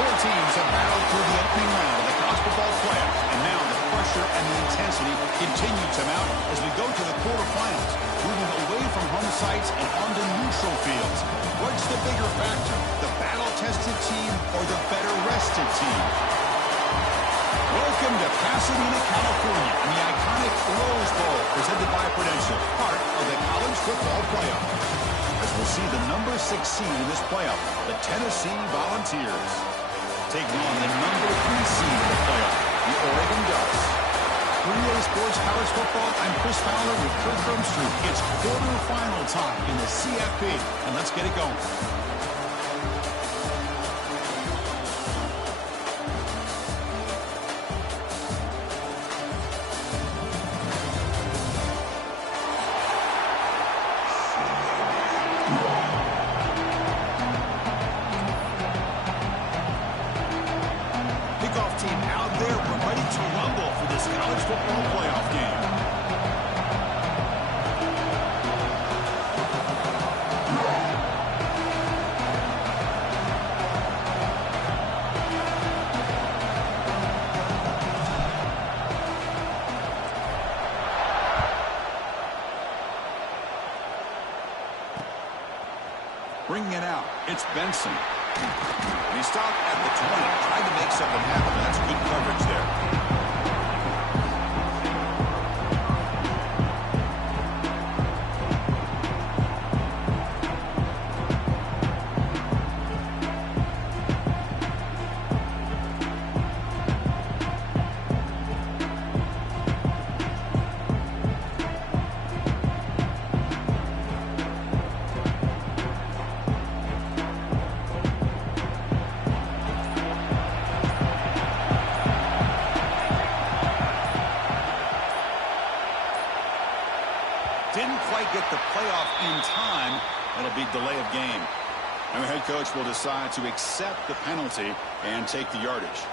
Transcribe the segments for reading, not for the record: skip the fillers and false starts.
Four teams have battled through the opening round of the college football playoff, and now the pressure and the intensity continue to mount as we go to the quarterfinals, moving away from home sites and onto neutral fields. What's the bigger factor, the battle-tested team or the better-rested team? Welcome to Pasadena, California, and the iconic Rose Bowl, presented by Prudential, part of the college football playoff. As we'll see the number 6 seed in this playoff, the Tennessee Volunteers, taking on the number 3 seed in the playoff, the Oregon Ducks. 3A Sports College Football, I'm Chris Fowler with Kurt Brumstreet. It's quarterfinal time in the CFP, and let's get it going. Bringing it out, it's Benson. And he stopped at the 20, tried to make something happen. That's good coverage there. Didn't quite get the playoff in time. It'll be delay of game. And the head coach will decide to accept the penalty and take the yardage.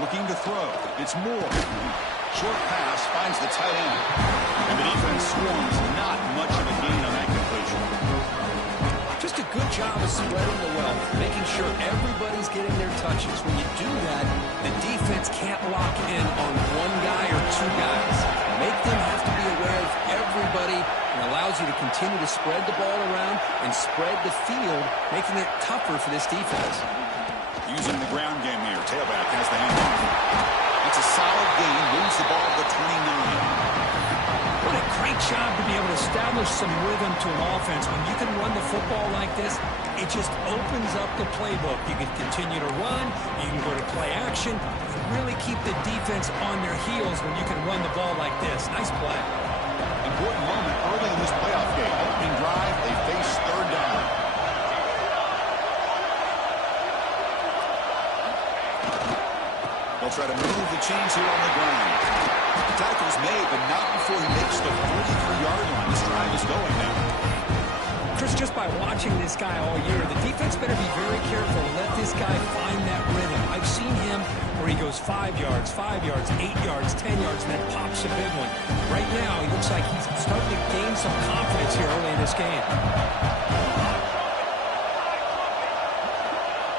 Looking to throw. It's Moore. Short pass finds the tight end. And the defense swarms. Not much of a gain on that completion. Just a good job of spreading the wealth, making sure everybody's getting their touches. When you do that, the defense can't lock in on one guy or two guys. Make them have to be aware of everybody, and allows you to continue to spread the ball around and spread the field, making it tougher for this defense. Using the ground game here. Tailback has the handoff. It's a solid gain. Moves the ball to the 29. What a great job to be able to establish some rhythm to an offense. When you can run the football like this, it just opens up the playbook. You can continue to run. You can go to play action. You really keep the defense on their heels when you can run the ball like this. Nice play. Important moment early in this playoff game. Opening drive, they face third down. They'll try to move the chains here on the ground. The tackle's made, but not before he makes the 43-yard line. This drive is going now. Chris, just by watching this guy all year, the defense better be very careful to let this guy find that rhythm. I've seen him where he goes 5 yards, 8 yards, 10 yards, and then pops a big one. Right now, he looks like he's starting to gain some confidence here early in this game.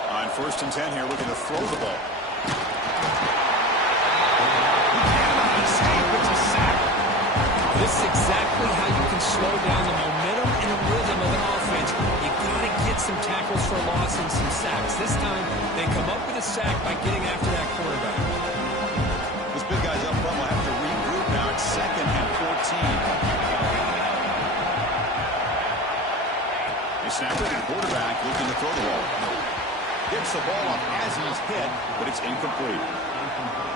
On 1st and 10 here, looking to throw the ball. This is exactly how you can slow down the momentum and rhythm of an offense. You've got to get some tackles for loss and some sacks. This time, they come up with a sack by getting after that quarterback. This big guy's up front will have to regroup now. It's 2nd and 14. They snap it to the quarterback, looking to throw the ball. Gets the ball up as he's hit, but it's incomplete.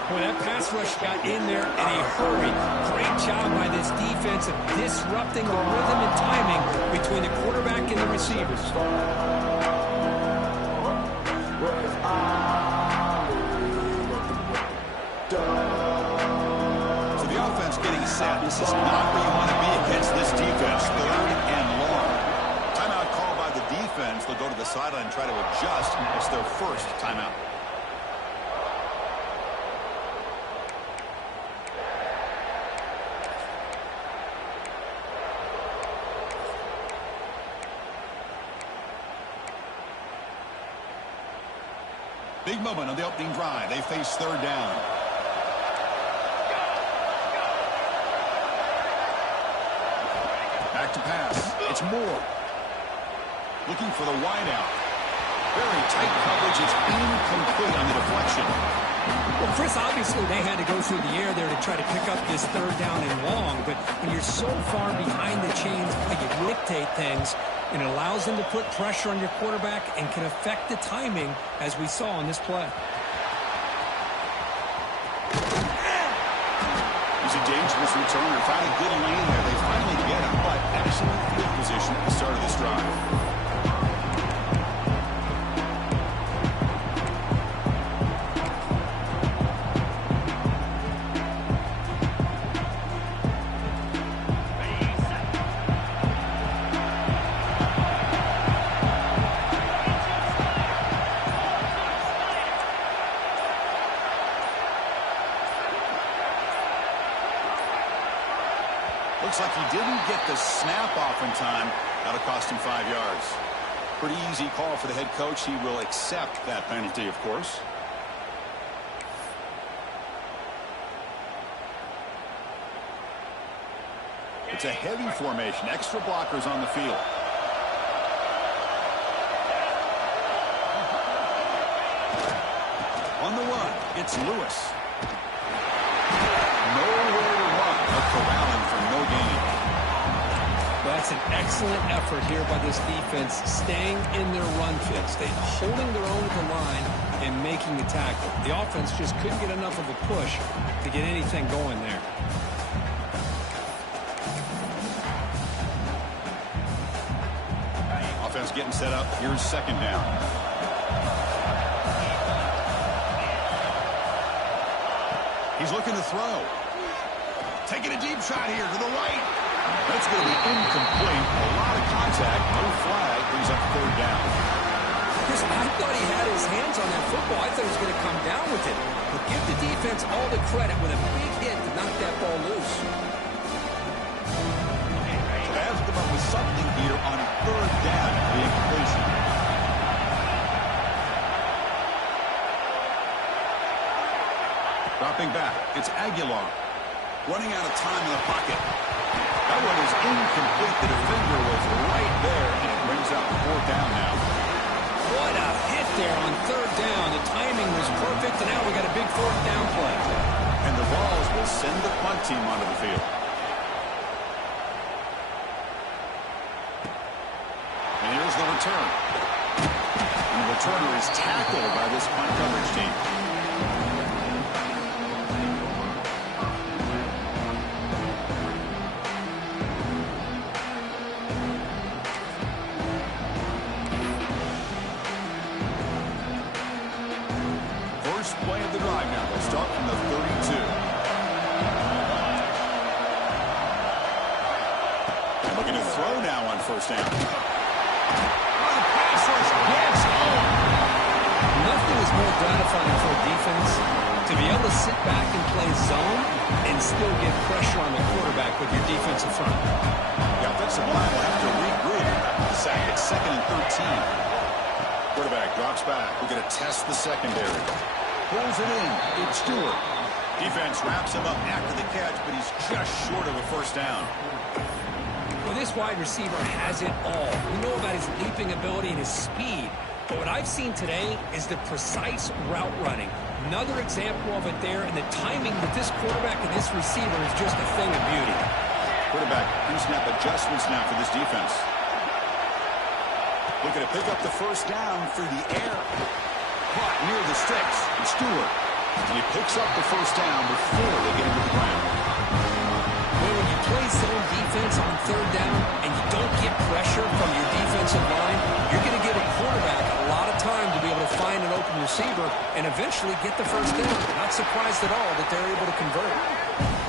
Well, that pass rush got in there in a hurry. Great job by this defense of disrupting the rhythm and timing between the quarterback and the receivers. So the offense getting set. This is not where you want to be against this defense. 3rd and long. Timeout called by the defense. offense, they'll go to the sideline and try to adjust. It's their first timeout. Big moment on the opening drive. They face third down. Back to pass. It's Moore. Looking for the wideout. Very tight coverage. It's incomplete on the deflection. Well, Chris, obviously they had to go through the air there to try to pick up this third down and long, but when you're so far behind the chains, you dictate things, and it allows them to put pressure on your quarterback and can affect the timing, as we saw on this play. He's a dangerous returner. Found a good lane there. They finally get him, but excellent field position at the start of this drive. Looks like he didn't get the snap off in time. That'll cost him 5 yards. Pretty easy call for the head coach. He will accept that penalty, of course. It's a heavy formation. Extra blockers on the field. On the run, it's Lewis. Nowhere to run. A corralling for no gain. Well, that's an excellent effort here by this defense, staying in their run fit, holding their own at the line and making the tackle. The offense just couldn't get enough of a push to get anything going there. Offense getting set up. Here's second down. He's looking to throw. Taking a deep shot here to the right. That's going to be incomplete. A lot of contact. No flag. Brings up third down. Chris, I thought he had his hands on that football. I thought he was going to come down with it. But give the defense all the credit with a big hit to knock that ball loose. So they have to come up with something here on third down. The incompletion. Dropping back. It's Aguilar. Running out of time in the pocket. That one is incomplete. The defender was right there, and it brings up fourth down now. What a hit there on third down. The timing was perfect, and now we got a big fourth down play. And the Vols will send the punt team onto the field. And here's the return. And the returner is tackled by this punt coverage team. Play of the drive now. They'll start from the 32. And looking to throw now on first down. The pass rush gets home. Nothing is more gratifying for a defense to be able to sit back and play zone and still get pressure on the quarterback with your defensive front. The offensive line will have to regroup after the sack. It's 2nd and 13. Quarterback drops back. We're going to test the secondary. Pulls it in. It's Stewart. Defense wraps him up after the catch, but he's just short of a first down. Well, this wide receiver has it all. We know about his leaping ability and his speed, but what I've seen today is the precise route running. Another example of it there, and the timing with this quarterback and this receiver is just a thing of beauty. Quarterback pre-snap adjustments now for this defense. Looking to pick up the first down through the air. Caught near the sticks. It's Stewart. And he picks up the first down before they get into the ground. Well, when you play zone defense on third down and you don't get pressure from your defensive line, you're going to give a quarterback a lot of time to be able to find an open receiver and eventually get the first down. Not surprised at all that they're able to convert.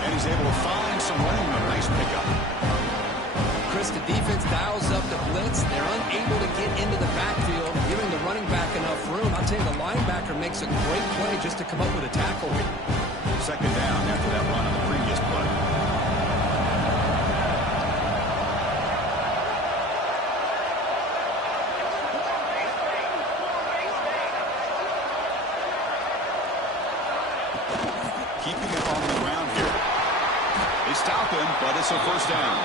And he's able to find some running room. Nice pickup. Chris, the defense dials up the blitz. They're unable to get into the backfield, giving the running back enough room. I'll tell you, the linebacker makes a great play just to come up with a tackle here. Second down after that run on the previous play. Keeping it on the ground here. They stop him, but it's a first down.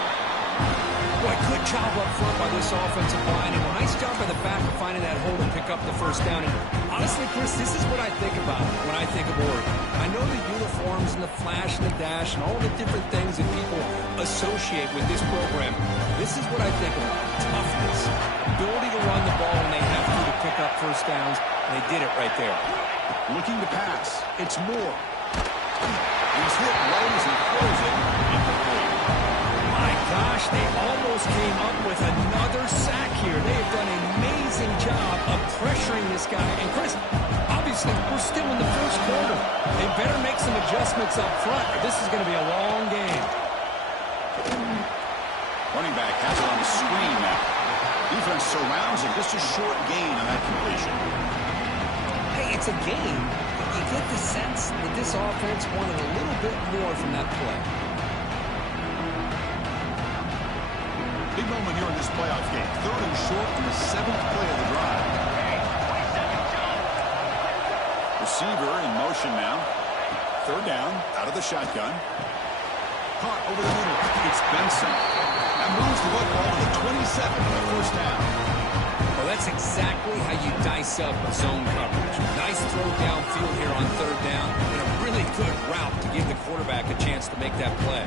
Boy, good job up front by this offensive line, and a nice job by the back of finding that hole to pick up the first down. And honestly, Chris, this is what I think about when I think of Oregon. I know the uniforms and the flash and the dash and all the different things that people associate with this program. This is what I think about. Toughness, ability to run the ball when they have to pick up first downs, and they did it right there. Looking to pass. It's Moore. He's hit low as he throws it incomplete. My gosh, they almost came up with another sack here. They have done an amazing job of pressuring this guy. And Chris, obviously, we're still in the first quarter. They better make some adjustments up front, or this is going to be a long game. Running back has it on the screen now. Defense surrounds him. Just a short gain on that completion. Hey, it's a game. You get the sense that this offense wanted a little bit more from that play. Big moment here in this playoff game. Third and short in the 7th play of the drive. Receiver in motion now. Third down, out of the shotgun. Caught over the middle. It's Benson. That moves the football to the 27 for the first down. Well, that's exactly how you dice up zone coverage. Nice throw downfield here on third down, and a really good route to give the quarterback a chance to make that play.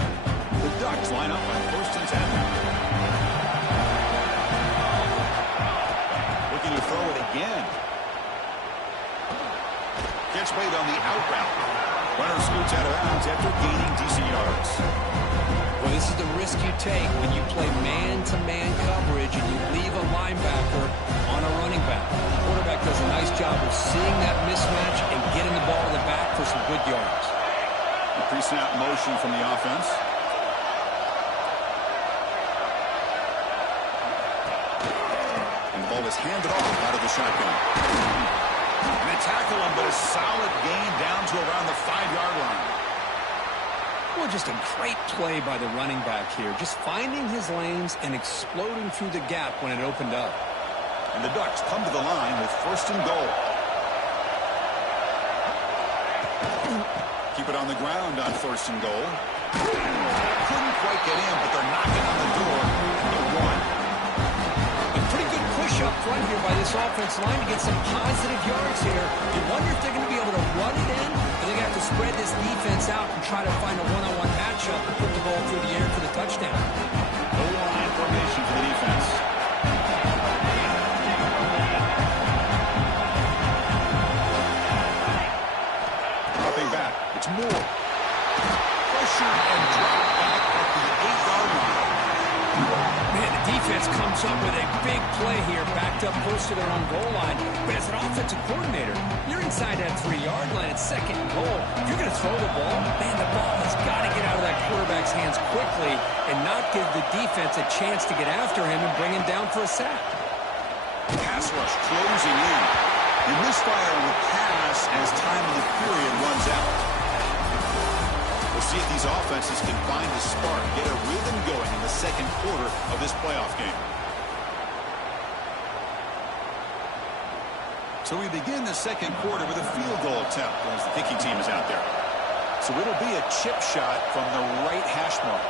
The Ducks line up on first and 10. Looking to throw it again. Catch made on the out route. Runner scoots out of bounds after gaining decent yards. Well, this is the risk you take when you play man-to-man coverage and you leave a linebacker on a running back. The quarterback does a nice job of seeing that mismatch and getting the ball in the back for some good yards. The pre-snap motion from the offense. And the ball is handed off out of the shotgun. And they tackle him, but a solid gain down to around the 5-yard line. Well, just a great play by the running back here. Just finding his lanes and exploding through the gap when it opened up. And the Ducks come to the line with first and goal. Keep it on the ground on first and goal. Couldn't quite get in, but they're knocking on the door. The 1. A pretty good push up front here by this offense line to get some positive yards here. You wonder if they're going to be able to run it in, or they're going to have to spread this defense out and try to find a one-on-one matchup and put the ball through the air for the touchdown. O-line formation for the defense. Dropping back. It's Moore. Pressure and drop back at the 8-yard line. Man, the defense comes up with a big play here, backed up close to their own goal line. But as an offensive coordinator, you're inside that 3-yard line at second and goal. If you're going to throw the ball, man, the ball has got to get out of that quarterback's hands quickly and not give the defense a chance to get after him and bring him down for a sack. Pass rush closing in. You misfire on the pass as time in the period runs out. We'll see if these offenses can find a spark, get a rhythm going in the second quarter of this playoff game. So we begin the second quarter with a field goal attempt as the kicking team is out there. So it'll be a chip shot from the right hash mark.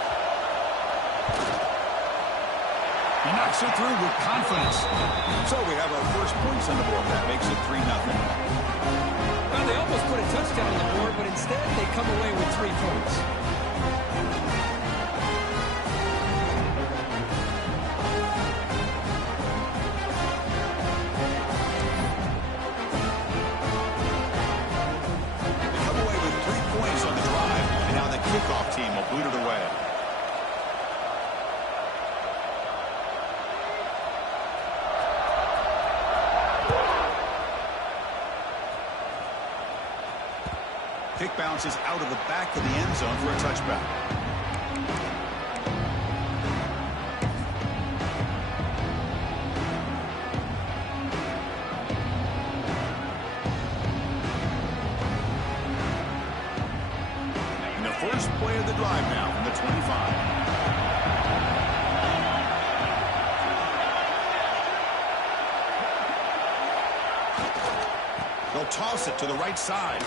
He knocks it through with confidence. So we have our first points on the board. That makes it 3-0. Well, they almost put a touchdown on the board, but instead they come away with 3 points. They come away with 3 points on the drive, and now the kickoff team will boot it away. Kick bounces out of the back of the end zone for a touchback. play of the drive now from the 25. They'll toss it to the right side.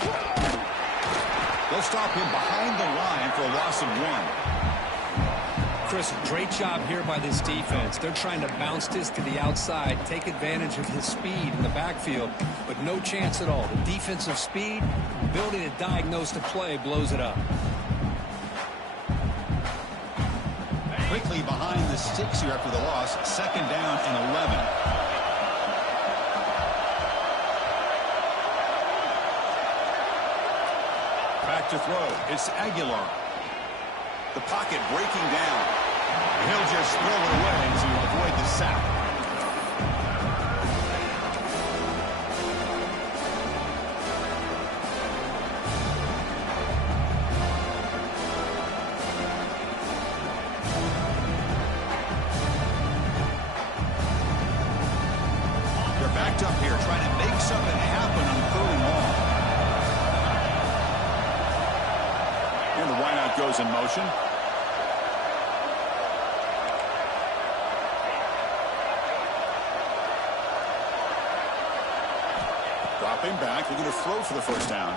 They'll stop him behind the line for a loss of 1. Chris, great job here by this defense. They're trying to bounce this to the outside, take advantage of his speed in the backfield, but no chance at all. The defensive speed, ability to diagnose the play, blows it up. Quickly behind the sticks here after the loss. 2nd down and 11. Back to throw. It's Aguilar. The pocket breaking down. And he'll just throw it away to avoid the sack. They're backed up here trying to make something happen on 3rd and long. And the wideout goes in motion. Dropping back, looking to throw for the 1st down.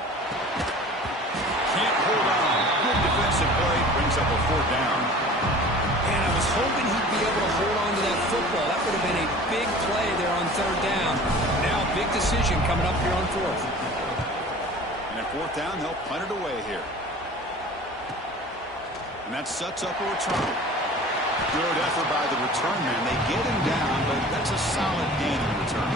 Can't hold on. Good defensive play, brings up a 4th down. And I was hoping he'd be able to hold on to that football. That would have been a big play there on 3rd down. Now, big decision coming up here on 4th. And at 4th down, they'll punt it away here. And that sets up a return. Good effort by the return man. They get him down, but that's a solid gain in return.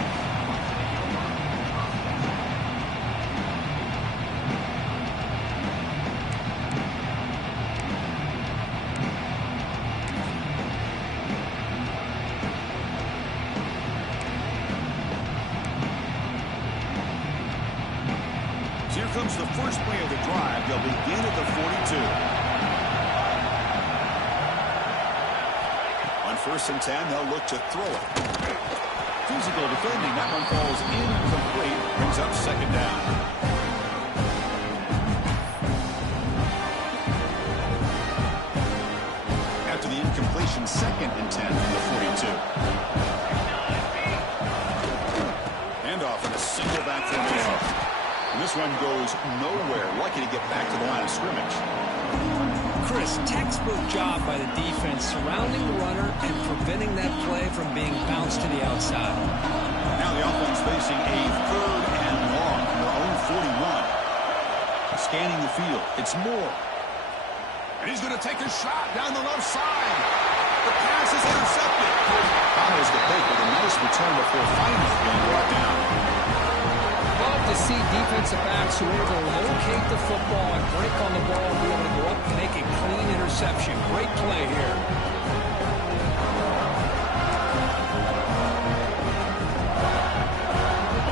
So here comes the first play of the drive. They'll begin at the 42. 1st and 10, they'll look to throw it. Physical defending. That one falls incomplete. Brings up 2nd down. After the incompletion, 2nd and 10 from the 42. Handoff in a single back formation. And this one goes nowhere. Lucky to get back to the line of scrimmage. Chris, textbook job by the defense surrounding the runner and preventing that play from being bounced to the outside. Now the offense facing a 3rd and long from their own 41. Scanning the field. It's Moore. And he's going to take a shot down the left side. The pass is intercepted. Follows the pick with a nice return before finally being brought down. Love to see defensive backs who are able to locate the football and break on the ball and be able to go up and make a clean interception. Great play here.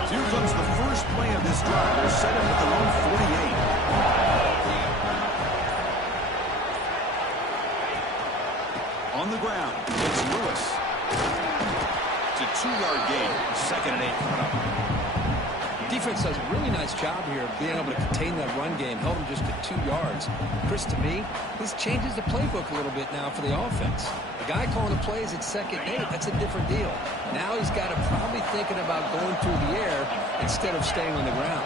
So here comes the first play of this drive. They're set up at their own 48. On the ground, it's Lewis. It's a 2-yard gain. 2nd and 8 coming up. Defense does a really nice job here of being able to contain that run game, held him just to 2 yards. Chris, to me, this changes the playbook a little bit now for the offense. The guy calling the plays at 2nd and 8, that's a different deal. Now he's got to probably thinking about going through the air instead of staying on the ground.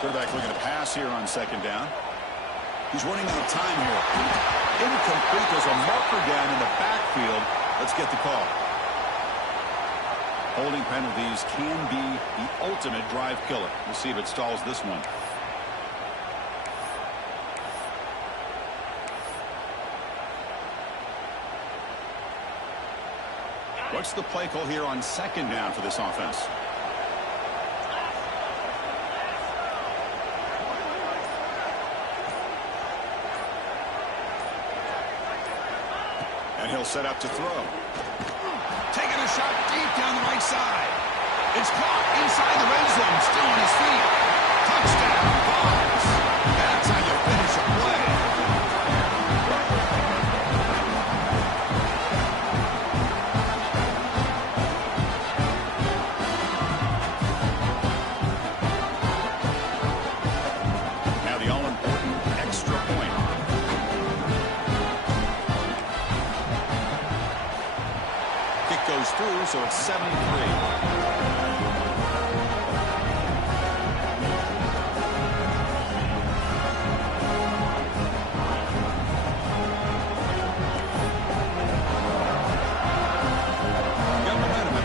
Quarterback looking to pass here on 2nd down. He's running out of time here. Incomplete. There's a marker down in the backfield. Let's get the call. Holding penalties can be the ultimate drive killer. We'll see if it stalls this one. What's the play call here on 2nd down for this offense? And he'll set up to throw. Taking a shot deep down the right side. It's caught inside the red zone. Still on his feet. Touchdown, Bucs. That's how you finish a play. Now the all-important extra point. so it's 7-3.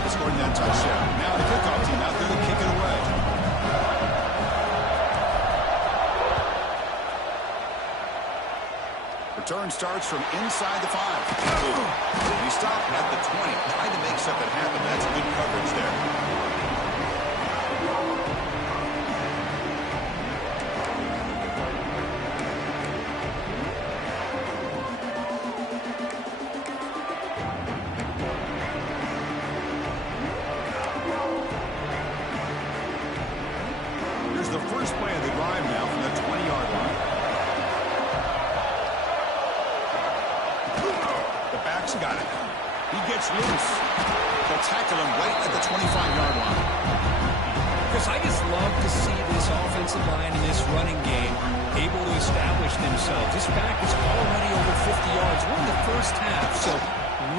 Scoring that touchdown. Now the kickoff team out there to kick it away. Return starts from inside the 5. He stopped at the 20. Tried to make something happen. That's good coverage there. The first play of the drive now from the 20-yard line. The back's got it. He gets loose. They'll tackle him right at the 25-yard line. Chris, I just love to see this offensive line in this running game able to establish themselves. This back is already over 50 yards. We're in the first half, so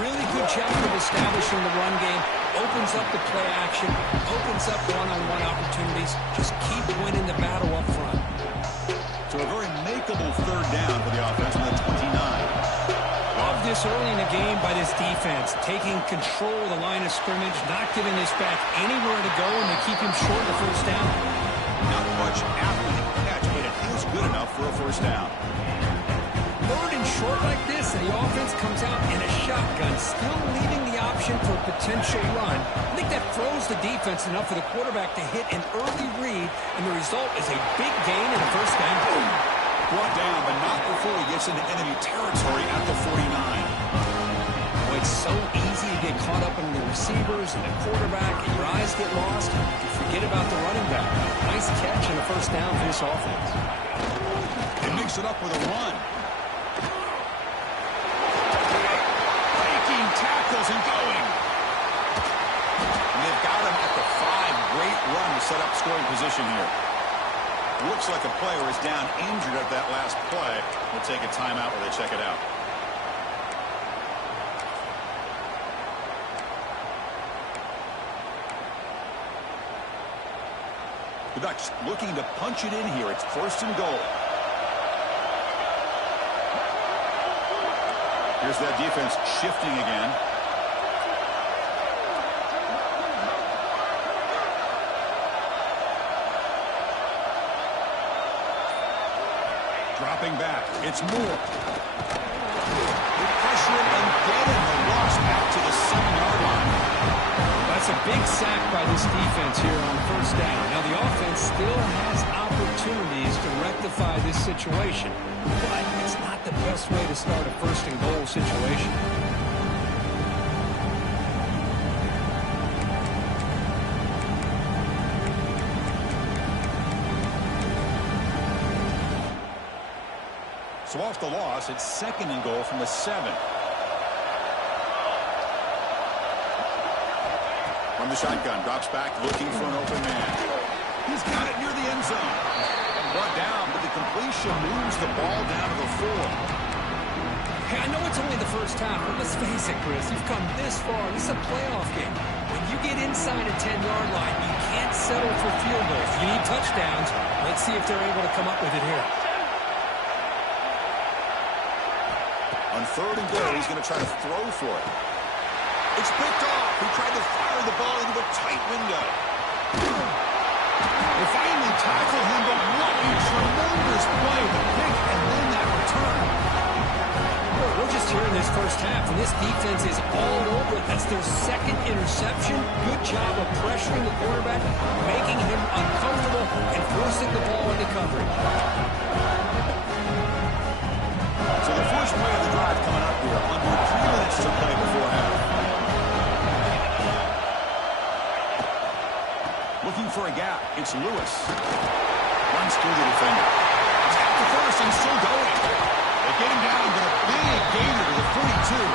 really good job of establishing the run game. Opens up the play action, opens up one-on-one opportunities. Just keep winning the battle up front. So a very makeable third down for the offense on the 29. Love this early in the game by this defense, taking control of the line of scrimmage, not giving this back anywhere to go, and they keep him short of the first down. Not much after the catch, but it is good enough for a first down. Third and short like this, and the offense comes out in a shotgun, still leaving the option for a potential run. I think that throws the defense enough for the quarterback to hit an early read, and the result is a big gain in the first down. Boom. Brought down, but not before he gets into enemy territory at the 49. Well, it's so easy to get caught up in the receivers and the quarterback, and your eyes get lost. You forget about the running back. Nice catch and a first down for this offense. They mix it up with a run. Tackles and going. And they've got him at the 5. Great run to set up scoring position here. Looks like a player is down injured at that last play. We'll take a timeout while they check it out. The Ducks looking to punch it in here. It's first and goal. Here's that defense shifting again. Dropping back. It's Moore. They pressure him and get him. The loss back to the 7-yard line. That's a big sack by this defense here on first down. Now the offense still has opportunities to rectify this situation, but it's not the best way to start a first and goal situation. So off the loss, it's second and goal from the 7. From the shotgun, drops back, looking for an open man. He's got it near the end zone. Brought down, but the completion moves the ball down to the 4. Hey, I know it's only the first half, but let's face it, Chris. You've come this far. This is a playoff game. When you get inside a 10-yard line, you can't settle for field goals. You need touchdowns. Let's see if they're able to come up with it here. On third and goal, he's going to try to throw for it. It's picked off. He tried to fire the ball into a tight window. They finally tackle him, but what a tremendous play. The pick and then that return. We're just here in this first half, and this defense is all over it. That's their second interception. Good job of pressuring the quarterback, making him uncomfortable, and forcing the ball into coverage. So the first play of the drive coming up here. Under 3 minutes to play before half. Looking for a gap. It's Lewis. Runs through the defender. Tap to first and still going. They get him down, but a big gainer to the 42.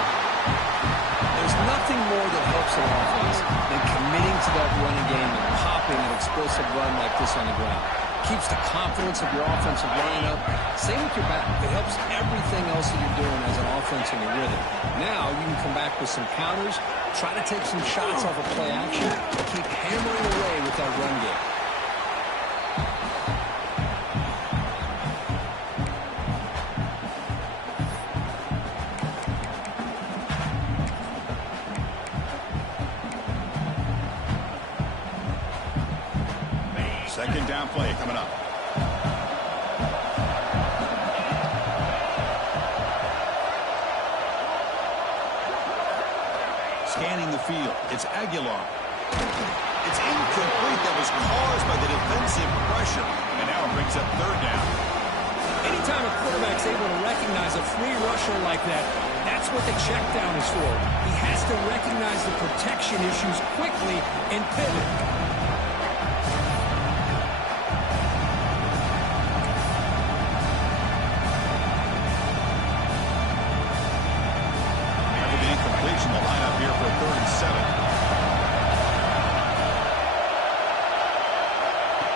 There's nothing more that helps an offense than committing to that running game and popping an explosive run like this on the ground. Keeps the confidence of your offensive line up. Same with your back. It helps everything else that you're doing as an offense in your rhythm. Now you can come back with some counters, try to take some shots off of play action, and keep hammering away with that run game. Second down play coming up. Scanning the field. It's Aguilar. It's incomplete. That was caused by the defensive pressure. And now it brings up third down. Anytime a quarterback's able to recognize a free rusher like that, that's what the check down is for. He has to recognize the protection issues quickly and pivot. The lineup here for 3rd and 7.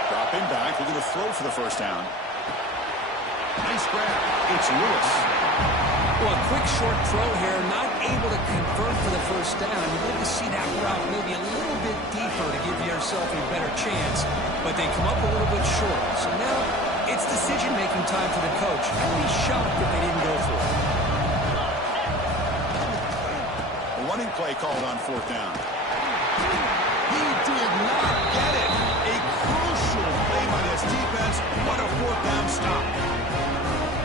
Dropping back, looking to throw for the first down. Nice grab. It's Lewis. Well, a quick short throw here, not able to convert for the first down. You'd like to see that route maybe a little bit deeper to give yourself a better chance, but they come up a little bit short. So now it's decision-making time for the coach. I would be shocked if they didn't go for it. Running play called on 4th down. He did not get it. A crucial play by this defense. What a 4th down stop.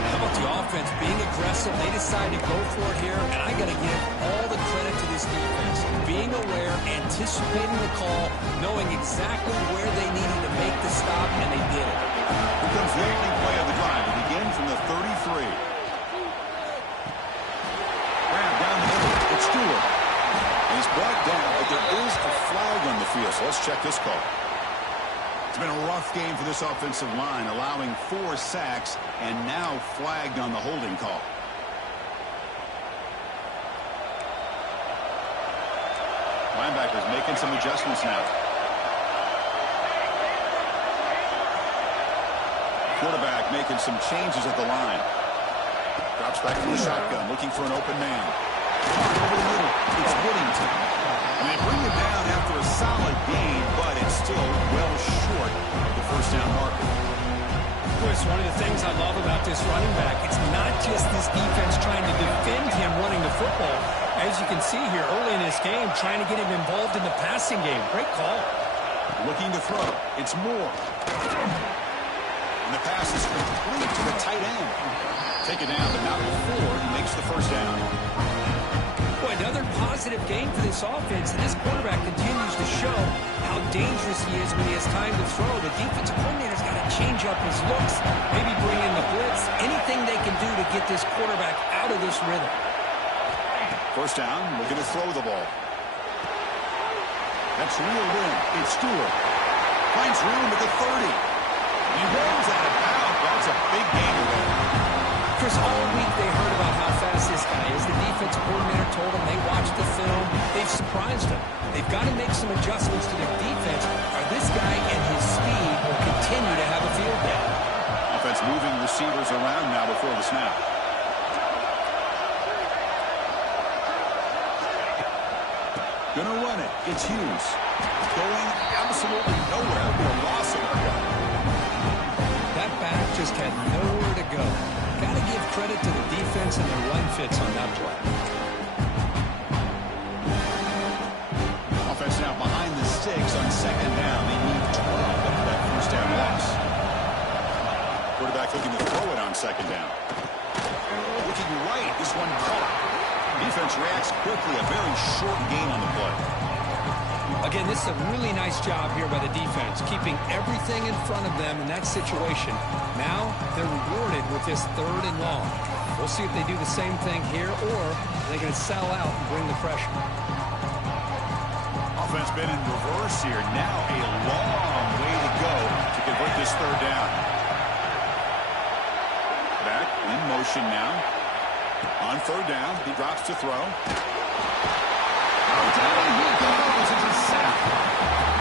How about the offense being aggressive? They decide to go for it here, and I got to give all the credit to this defense. Being aware, anticipating the call, knowing exactly where they needed to make the stop, and they did it. Here comes the opening play of the drive. It begins from the 33. Grab down the middle. It's Stewart. He's brought down, but there is a flag on the field, so let's check this call. It's been a rough game for this offensive line, allowing 4 sacks and now flagged on the holding call. Linebackers making some adjustments now. Quarterback making some changes at the line. Drops back from the shotgun, looking for an open man. Over the middle, it's Whittington. And they bring him down after a solid gain, but it's still well short of the first down marker. Chris, one of the things I love about this running back, it's not just this defense trying to defend him running the football. As you can see here early in this game, trying to get him involved in the passing game. Great call. Looking to throw. It's Moore. And the pass is complete to the tight end. Take it down, but not before he makes the first down. Boy, another positive game for this offense, and this quarterback continues to show how dangerous he is when he has time to throw. The defensive coordinator's got to change up his looks, maybe bring in the blitz, anything they can do to get this quarterback out of this rhythm. First down, looking to throw the ball. That's reeled in. It's Stewart. Finds room at the 30. He rolls out of bounds. That's a big gainer there. Chris, all week they heard about how fast this guy is. The defensive coordinator told them they watched the film. They've surprised him. They've got to make some adjustments to their defense, or this guy and his speed will continue to have a field day. Offense moving receivers around now before the snap. Gonna run it. It's Hughes. Going absolutely nowhere. It'll be a loss of a yard. That back just had nowhere to go. Got to give credit to the defense and their run fits on that play. Offense now behind the sticks on second down. They need 12 after that first down loss. Quarterback looking to throw it on second down. Looking right. This one caught. Defense reacts quickly. A very short gain on the play. Again, this is a really nice job here by the defense, keeping everything in front of them in that situation. Now they're rewarded with this 3rd and long. We'll see if they do the same thing here, or they're going to sell out and bring the pressure. Offense been in reverse here. Now a long way to go to convert this 3rd down. Back in motion now. On 3rd down, he drops to throw. Down he goes. It's a sack.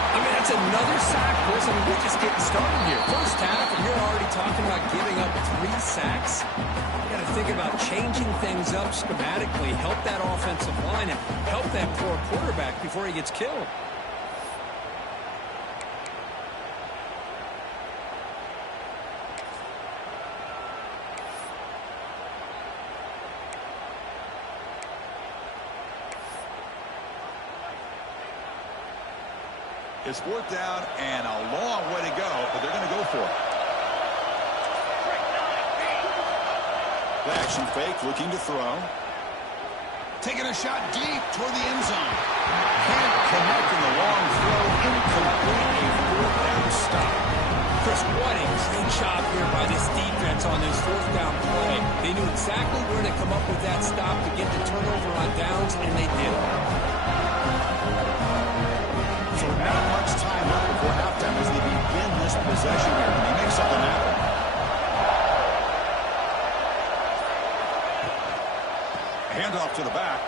I mean, that's another sack, Chris. I mean, We're just getting started here. First half, and you're already talking about giving up 3 sacks. You got to think about changing things up schematically, help that offensive line, and help that poor quarterback before he gets killed. It's 4th down and a long way to go, but they're going to go for it. The action fake, looking to throw. Taking a shot deep toward the end zone. Can't connect in the long throw. Incomplete, a 4th down stop. Chris, what a great job here by this defense on this 4th down play. They knew exactly where to come up with that stop to get the turnover on downs, and they did it. So not much time left before halftime as they begin this possession here. Can they make something happen? Handoff to the back.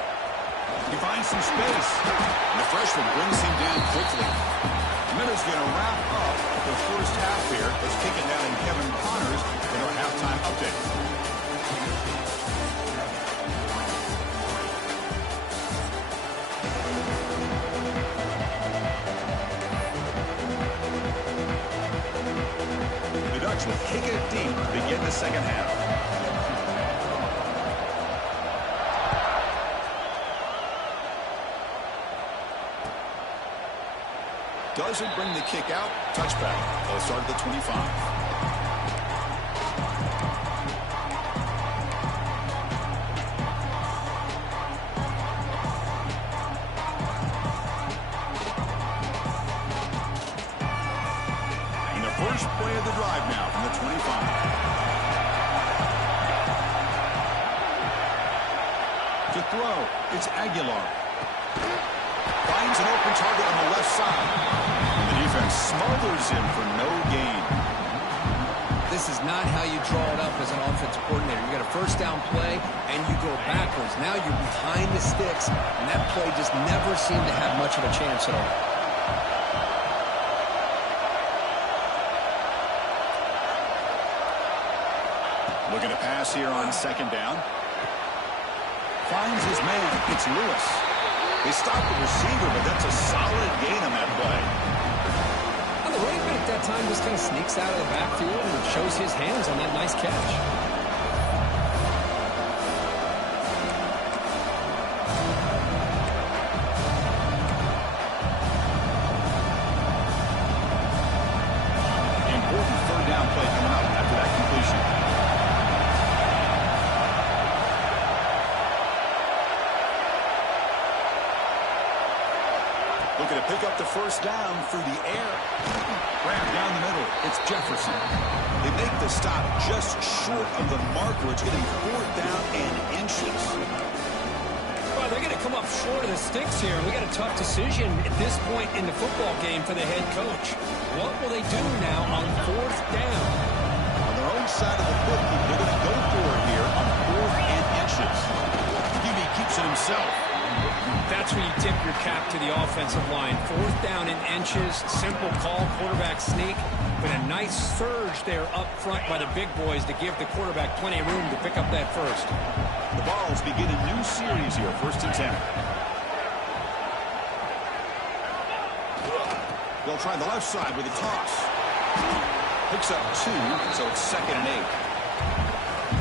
He finds some space. And the freshman brings him down quickly. Minutes going to wrap up the first half here. Let's kick it down in Kevin Connors with our halftime update. Will kick it deep to begin the second half. Doesn't bring the kick out. Touchback. They'll start at the 25. First play of the drive now from the 25. To throw, it's Aguilar. Finds an open target on the left side. And the defense smothers him for no gain. This is not how you draw it up as an offensive coordinator. You got a first down play, and you go backwards. Now you're behind the sticks, and that play just never seemed to have much of a chance at all. Looking to pass here on 2nd down. Finds his man. It's Lewis. They stop the receiver, but that's a solid gain on that play. On the running back at that time just kind of sneaks out of the backfield and shows his hands on that nice catch. Important 3rd down play coming up after that completion. Looking to pick up the first down through the air. Grab down the middle. It's Jefferson. They make the stop just short of the marker. It's getting 4th down and inches. Well, they're going to come up short of the sticks here. We got a tough decision at this point in the football game for the head coach. What will they do now on 4th down? On their own side of the football, they're going to go for it here on 4th and inches. QB keeps it himself. That's where you tip your cap to the offensive line. 4th down in inches, simple call, quarterback sneak, but a nice surge there up front by the big boys to give the quarterback plenty of room to pick up that first. The Vols begin a new series here, 1st and 10. They'll try the left side with a toss. Picks up 2, so it's 2nd and 8.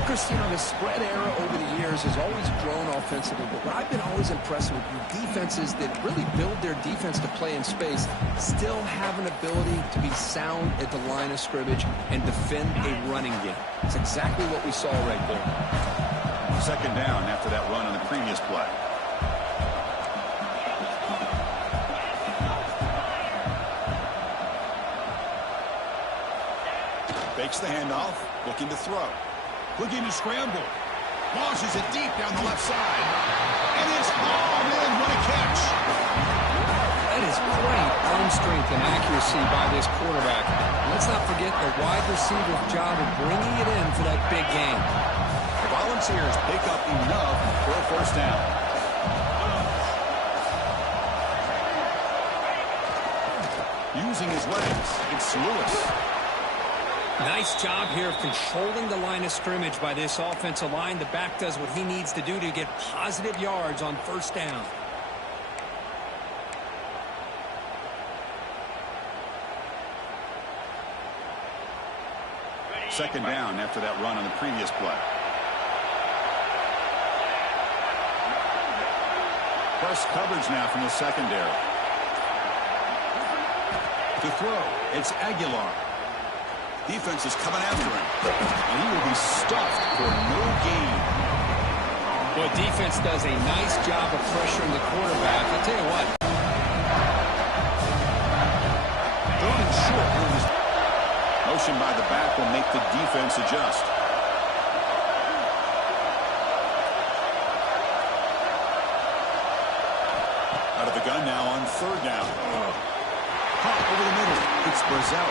Christian, the spread era over the years has always grown offensively, but what I've been always impressed with defenses that really build their defense to play in space still have an ability to be sound at the line of scrimmage and defend a running game. It's exactly what we saw right there. 2nd down after that run on the previous play. Fakes the handoff, looking to throw. Looking to scramble. Launches it deep down the left side. And it's all in. What a catch. That is great arm strength and accuracy by this quarterback. Let's not forget the wide receiver's job of bringing it in for that big game. The Volunteers pick up enough for a 1st down. Using his legs, it's Lewis. Nice job here of controlling the line of scrimmage by this offensive line. The back does what he needs to do to get positive yards on first down. Second down after that run on the previous play. Press coverage now from the secondary. To throw, it's Aguilar. Defense is coming after him. And he will be stuffed for no gain. Boy, defense does a nice job of pressuring the quarterback. I'll tell you what. Throwing short. Motion by the back will make the defense adjust. Out of the gun now on third down. Hop over the middle. It's Brazel.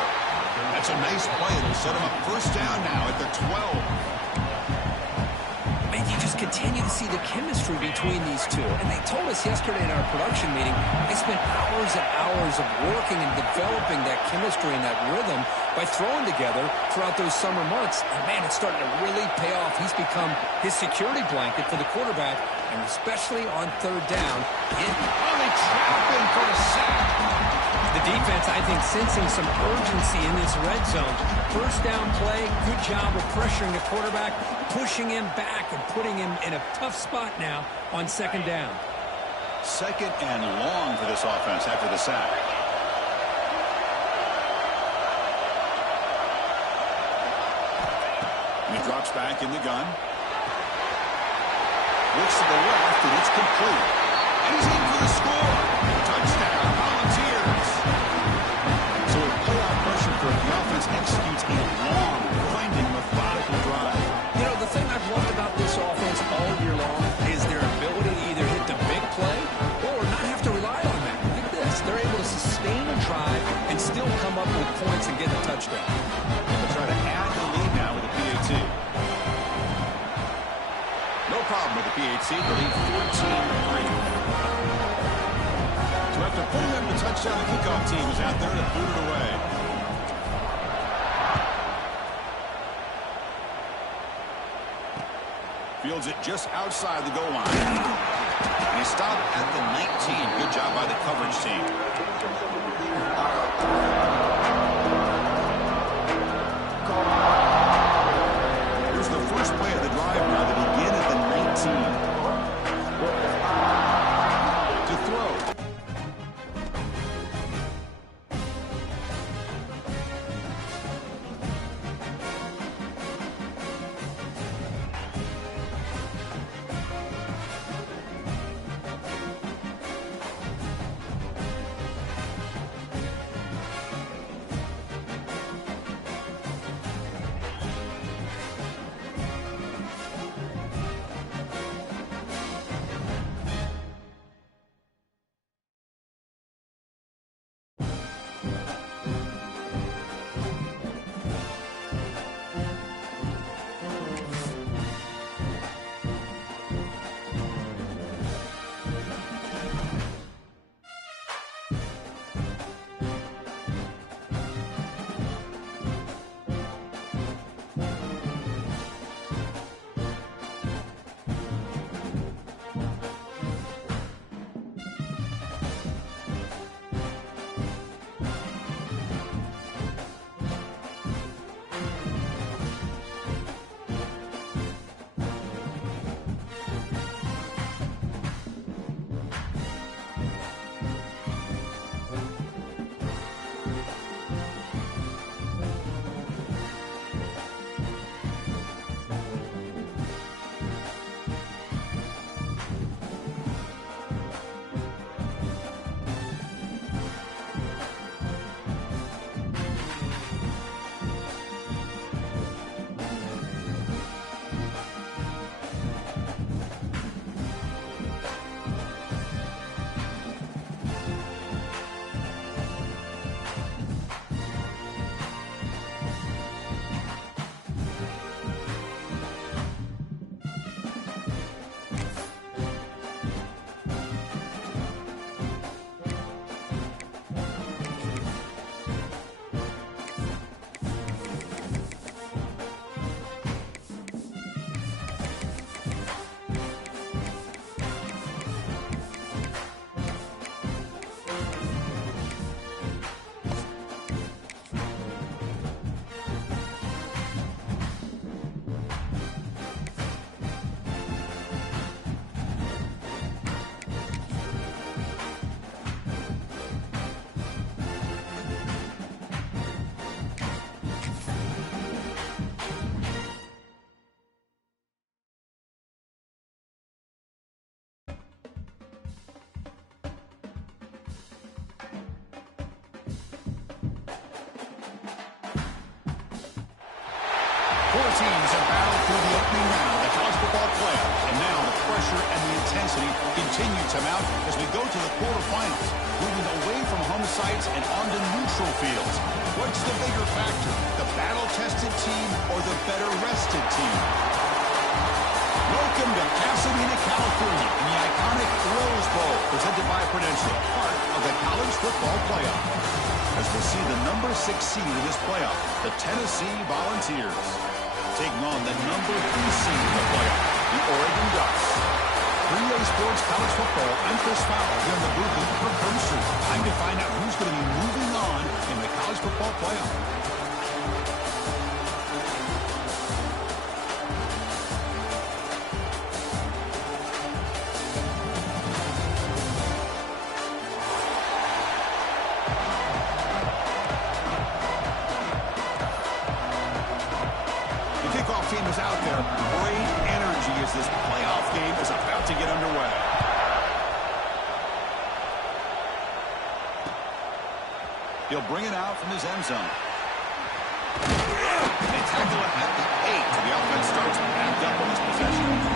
That's a nice play. It'll set him up first down now at the 12. Man, you just continue to see the chemistry between these two. And they told us yesterday in our production meeting, they spent hours and hours of working and developing that chemistry and that rhythm by throwing together throughout those summer months. And, man, it's starting to really pay off. He's become his security blanket for the quarterback, and especially on third down. Only trapped him for a sack. The defense, I think, sensing some urgency in this red zone. First down play, good job of pressuring the quarterback, pushing him back and putting him in a tough spot now on second down. Second and long for this offense after the sack. And he drops back in the gun. Looks to the left, and it's complete. And he's in for the score. Touchdown, Volunteers. So with playoff pressure for the offense executes a long, winding, methodical drive. You know, the thing I've loved about this offense all year long is their ability to either hit the big play or not have to rely on that. Look at this. They're able to sustain a drive and still come up with points and get the touchdown. They'll try to add the lead now with the PAT. No problem with the PAT. The lead 14-3. So after putting up the touchdown, the kickoff team is out there to boot it away. Fields it just outside the goal line. And he stopped at the 19. Good job by the coverage team. Here's the first play of the drive now to begin at the 19. To throw. Four teams have battled through the opening round of the college football playoff, and now the pressure and the intensity continue to mount as we go to the quarterfinals, moving away from home sites and onto neutral fields. What's the bigger factor, the battle-tested team or the better-rested team? Welcome to Pasadena, California, in the iconic Rose Bowl, presented by Prudential, part of the college football playoff. As we'll see the number 6 seed in this playoff, the Tennessee Volunteers, taking on the number 3 seed in the playoff, the Oregon Ducks. 3A Sports College Football, I'm Chris Fowler here in the booth with Kirk Herbstreit. Time to find out who's going to be moving on in the college football playoff. Team is out there. Great energy as this playoff game is about to get underway. He'll bring it out from his end zone. They tackle it at the 8. The offense starts backed up on this possession.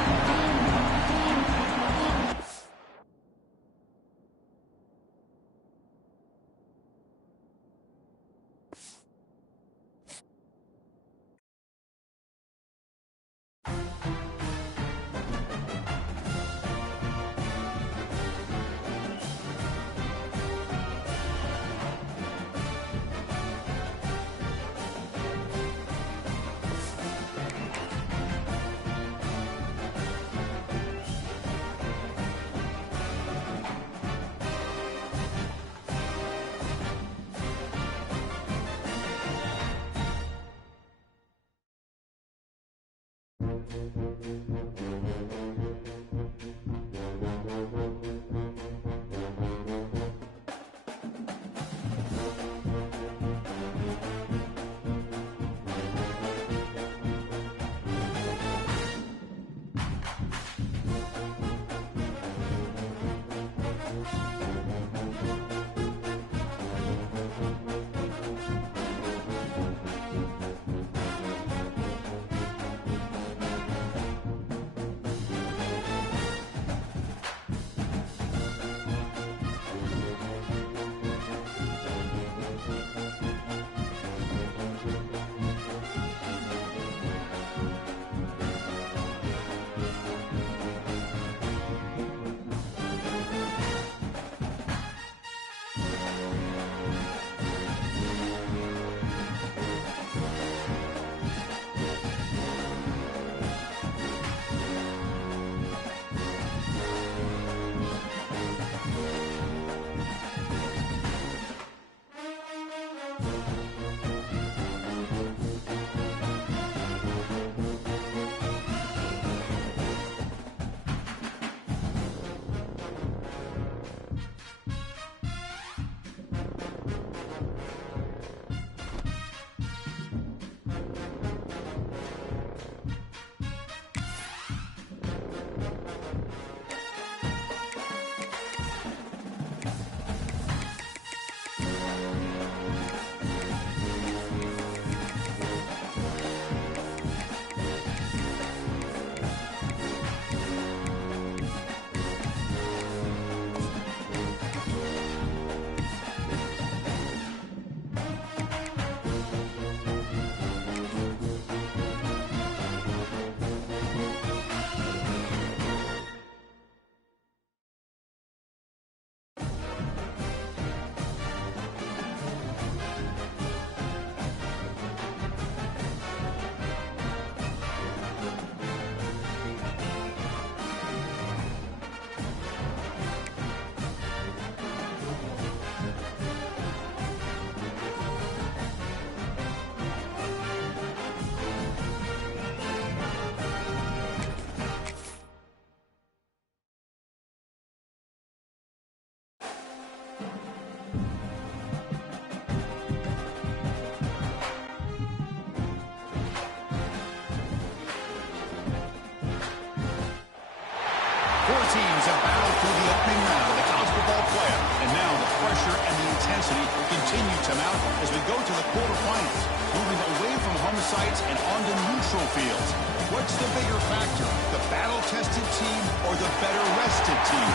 Four teams have battled through the opening round of the college football playoff, and now the pressure and the intensity intensity continue to mount as we go to the quarterfinals, moving away from home sites and onto neutral fields. What's the bigger factor, the battle-tested team or the better-rested team?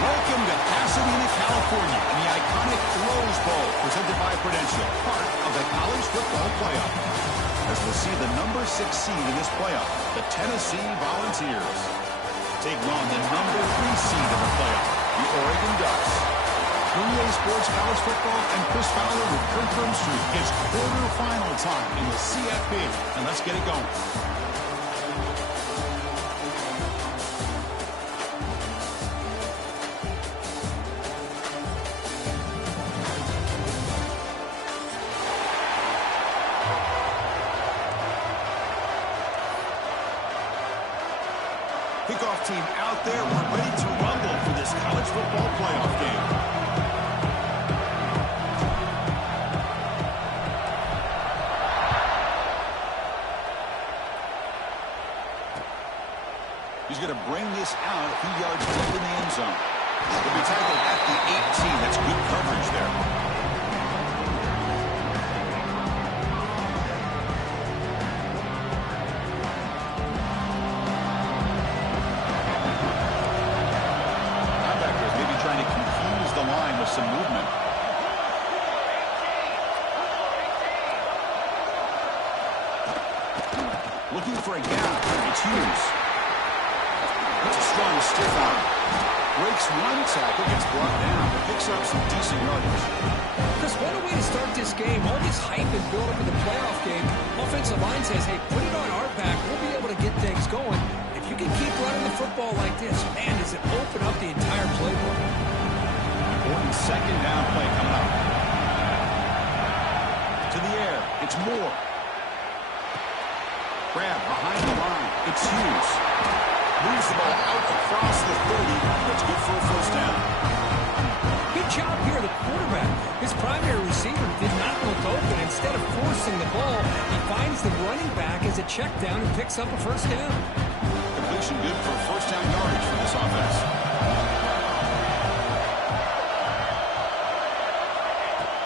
Welcome to Pasadena, California, in the iconic Rose Bowl, presented by Prudential, part of the college football playoff. As we'll see the number 6 seed in this playoff, the Tennessee Volunteers, taking on the number 3 seed in the playoff, the Oregon Ducks. EA Sports College Football and Chris Fowler with Kirk Street. It's quarterfinal time in the CFP, and let's get it going. Kickoff team out there. We're ready to rumble for this college football playoff game. He's going to bring this out a few yards deep in the end zone. He'll be tackled at the 18. That's good coverage there. Linebackers maybe trying to confuse the line with some movement. Looking for a gap. It's Hughes. That's a strong stiff arm. Breaks one tackle, gets brought down, but picks up some decent yardage. Chris, what a way to start this game. All this hype and build up in the playoff game. Offensive line says, hey, put it on our back. We'll be able to get things going. If you can keep running the football like this, man, does it open up the entire playbook. Important second down play coming up. To the air. It's Moore. Grab behind the line. It's Hughes. Moves the ball out across the 30. That's good for a first down. Good job here, the quarterback. His primary receiver did not look open. Instead of forcing the ball, he finds the running back as a check down and picks up a first down. Completion good for first down yardage for this offense.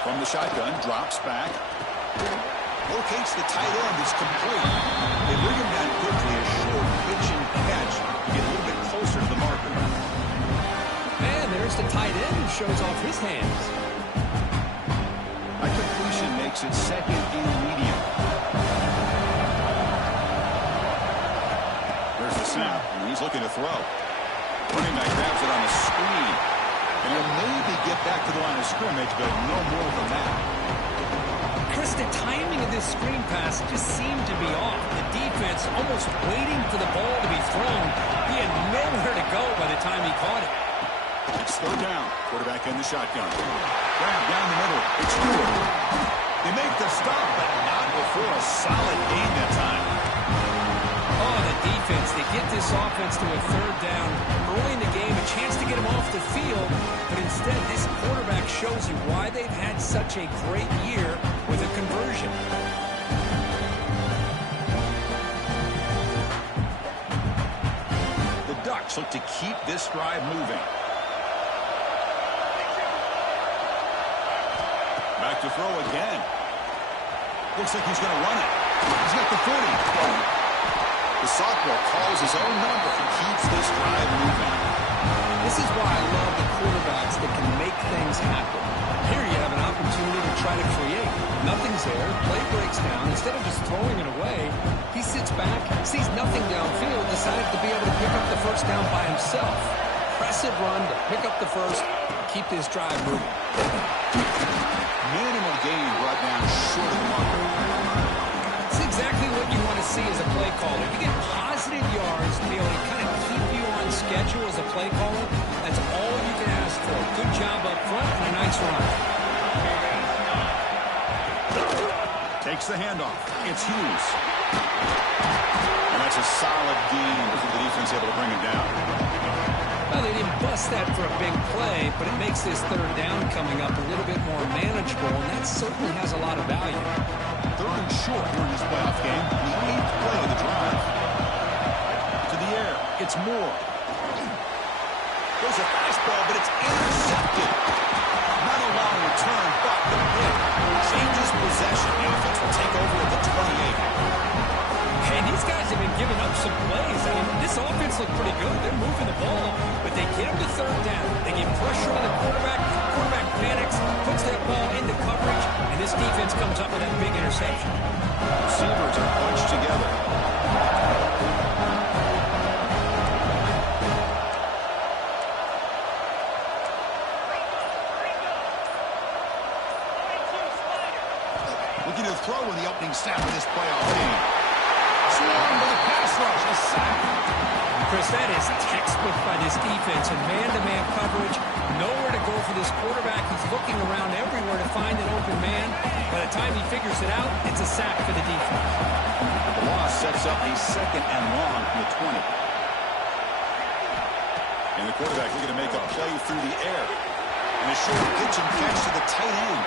From the shotgun, drops back. Locates the tight end. It's complete. They bring him down quickly. A short pitch and catch. Get a little bit closer to the marker. And there's the tight end who shows off his hands. A completion makes it second and medium. There's the snap. And he's looking to throw. Running back grabs it on the screen. And he'll maybe get back to the line of scrimmage, but no more than that. Chris, the timing of this screen pass just seemed to be off. The defense almost waiting for the ball to be thrown. He had nowhere to go by the time he caught it. It's third down. Quarterback in the shotgun. Grab down the middle. It's Stewart. They make the stop, but not before a solid gain that time. Oh, the defense. They get this offense to a third down. Early in the game, a chance to get him off the field. But instead, this quarterback shows you why they've had such a great year with a conversion. The Ducks look to keep this drive moving. Back to throw again. Looks like he's going to run it. He's got the 40. The sophomore calls his own number and keeps this drive moving. This is why I love the quarterbacks that can make things happen. Here you have an opportunity to try to create. Nothing's there. Play breaks down. Instead of just throwing it away, he sits back, sees nothing downfield, decides to be able to pick up the first down by himself. Impressive run to pick up the first, keep this drive moving. Minimal gain brought down short of the marker. It's exactly what you want to see as a play caller. If you get positive yards to be able to kind of keep you on schedule as a play caller, that's all you can ask for. Good job up front and a nice run. Takes the handoff. It's Hughes. And that's a solid gain before the defense able to bring him down. Well, they didn't bust that for a big play, but it makes this third down coming up a little bit more manageable, and that certainly has a lot of value. Third and short here in this playoff game. The 8th play of the drive. To the air. It's Moore. There's a fastball, but it's intercepted. ball into coverage, and this defense comes up with that big interception. Receivers are bunched together. Looking to throw in the opening snap of this playoff game. Swarmed with a pass rush, a sack. Chris, that is textbook by this defense and man-to-man coverage. Nowhere to go for this quarterback. He's looking around everywhere to find an open man. By the time he figures it out, it's a sack for the defense. The loss sets up a 2nd and long from the 20. And the quarterback looking to make a play through the air. And a short pitch and catch to the tight end.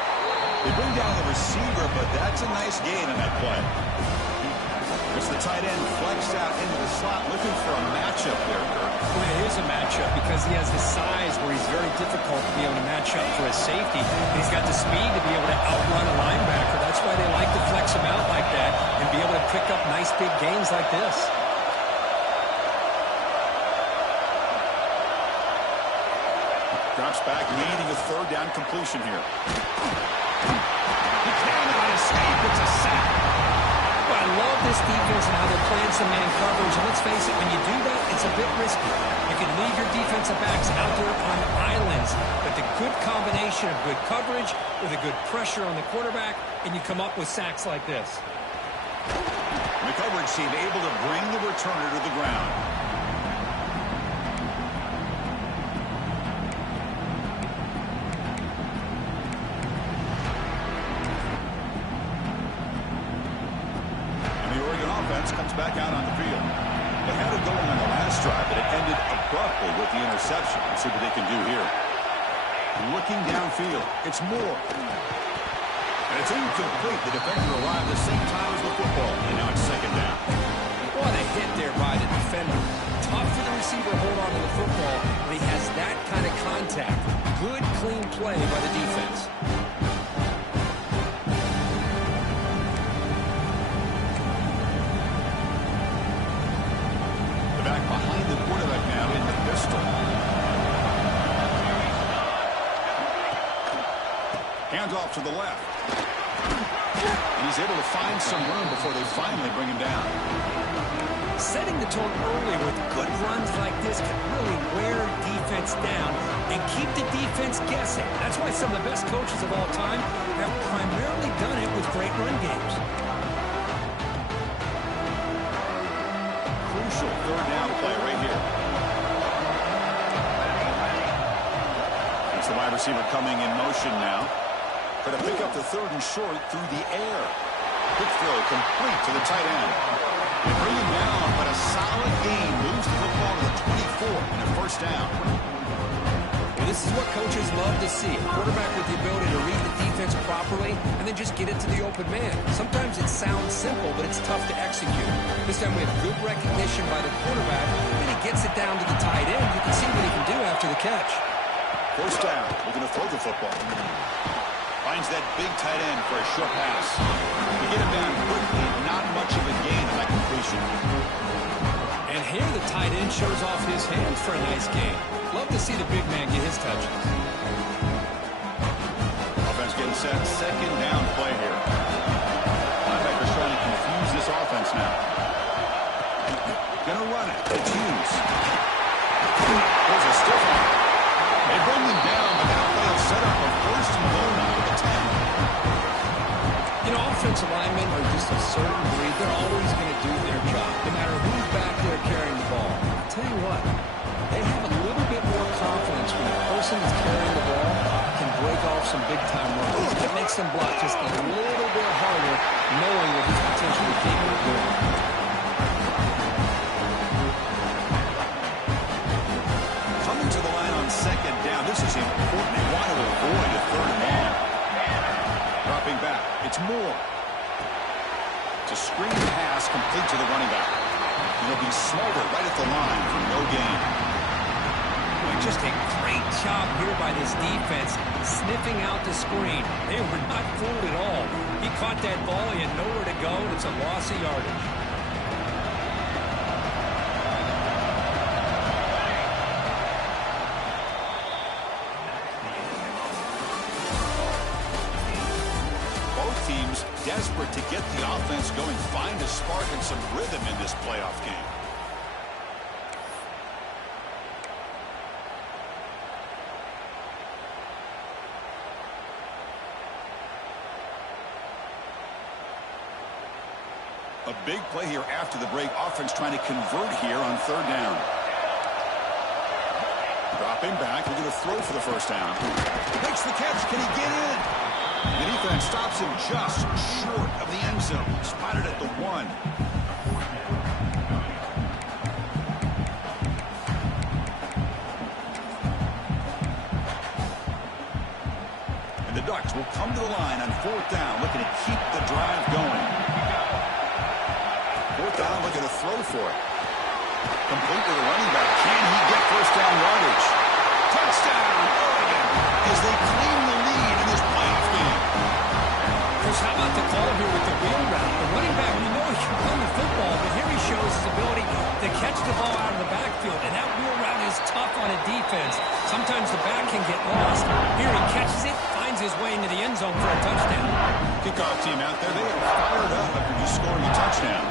They bring down the receiver, but that's a nice gain on that play. As the tight end flexed out into the slot, looking for a matchup there, Kirk. Well, it is a matchup because he has the size where he's very difficult to be able to match up for a safety. And he's got the speed to be able to outrun a linebacker. That's why they like to flex him out like that and be able to pick up nice big gains like this. Drops back, needing a 3rd down completion here. He cannot escape. It's a sack. Well, I love this defense and how they're playing some man coverage. And let's face it, when you do that, it's a bit risky. You can leave your defensive backs out there on islands, but the good combination of good coverage with a good pressure on the quarterback, and you come up with sacks like this. The coverage team able to bring the returner to the ground. Comes back out on the field. They had it going on the last drive, but it ended abruptly with the interception. Let's see what they can do here. Looking downfield, it's Moore. And it's incomplete. The defender arrived the same time as the football, and now it's 2nd down. What a hit there by the defender. Tough for the receiver to hold on to the football, but he has that kind of contact. Good, clean play by the defense. Behind the quarterback now in the pistol. Hands off to the left. And he's able to find some room before they finally bring him down. Setting the tone early with good runs like this can really wear defense down and keep the defense guessing. That's why some of the best coaches of all time have primarily done it with great run games. Crucial 3rd down play right here. It's the wide receiver coming in motion now. Going to pick up the 3rd and short through the air. Quick throw complete to the tight end. They bring him down, but a solid gain moves the football to the 24 and a 1st down. Well, this is what coaches love to see. A quarterback with the ability to read the defense properly and then just get it to the open man. Sometimes it sounds simple, but it's tough to execute. This time we have good recognition by the quarterback, and he gets it down to the tight end. You can see what he can do after the catch. 1st down. We're going to throw the football. Finds that big tight end for a short pass. We get him down quickly. Not much of a gain on that completion. And here the tight end shows off his hands for a nice gain. Love to see the big man get his touches. Offense getting set. 2nd down play here. Linebacker's trying to confuse this offense now. Gonna run it. It's Hughes. There's a stiff arm. They bring him down, but now they'll set up a 1st and goal now at the 10. You know, offensive linemen are just a certain breed. They're always going to do their job, no matter who's back there carrying the ball. I'll tell you what, they have a little bit more confidence when the person that's carrying the ball can break off some big-time runs. That makes them block just a little bit harder, knowing what he's potentially capable of doing. Coming to the line on 2nd down. This is important. They want to avoid a 3rd and long. Dropping back. It's Moore. It's a screen pass complete to the running back. It'll be smothered right at the line for no gain. Just a great job here by this defense, sniffing out the screen. They were not fooled at all. He caught that ball. He had nowhere to go, and it's a loss of yardage. teams desperate to get the offense going, find a spark and some rhythm in this playoff game. A big play here after the break. Offense trying to convert here on third down. Dropping back, looking to throw for the first down. Makes the catch. Can he get in? The defense stops him just short of the end zone. Spotted at the 1. And the Ducks will come to the line on fourth down, looking to keep the drive going. Fourth down, looking to throw for it. Complete to the running back. Can he get first down yardage? Touchdown, Oregon, as they claim the lead in this playoff game. Chris, how about the call here with the wheel route? The running back, we know he can run the football, but here he shows his ability to catch the ball out of the backfield, and that wheel route is tough on a defense. Sometimes the back can get lost. Here he catches it, finds his way into the end zone for a touchdown. Kickoff team out there, they are fired up after just scoring a touchdown.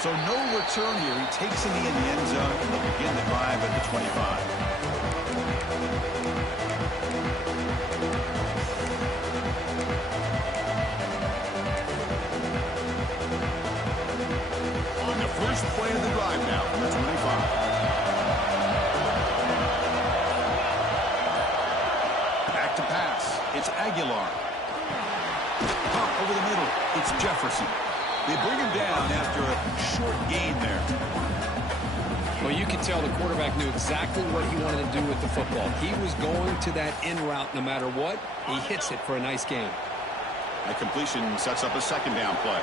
So no return here. He takes him in the end zone, and they'll begin the drive at the 25. On the first play of the drive now from the 25. Back to pass. It's Aguilar. Pop over the middle. It's Jefferson. They bring him down after a short gain there. Well, you could tell the quarterback knew exactly what he wanted to do with the football. He was going to that in route no matter what. He hits it for a nice gain. That completion sets up a second down play.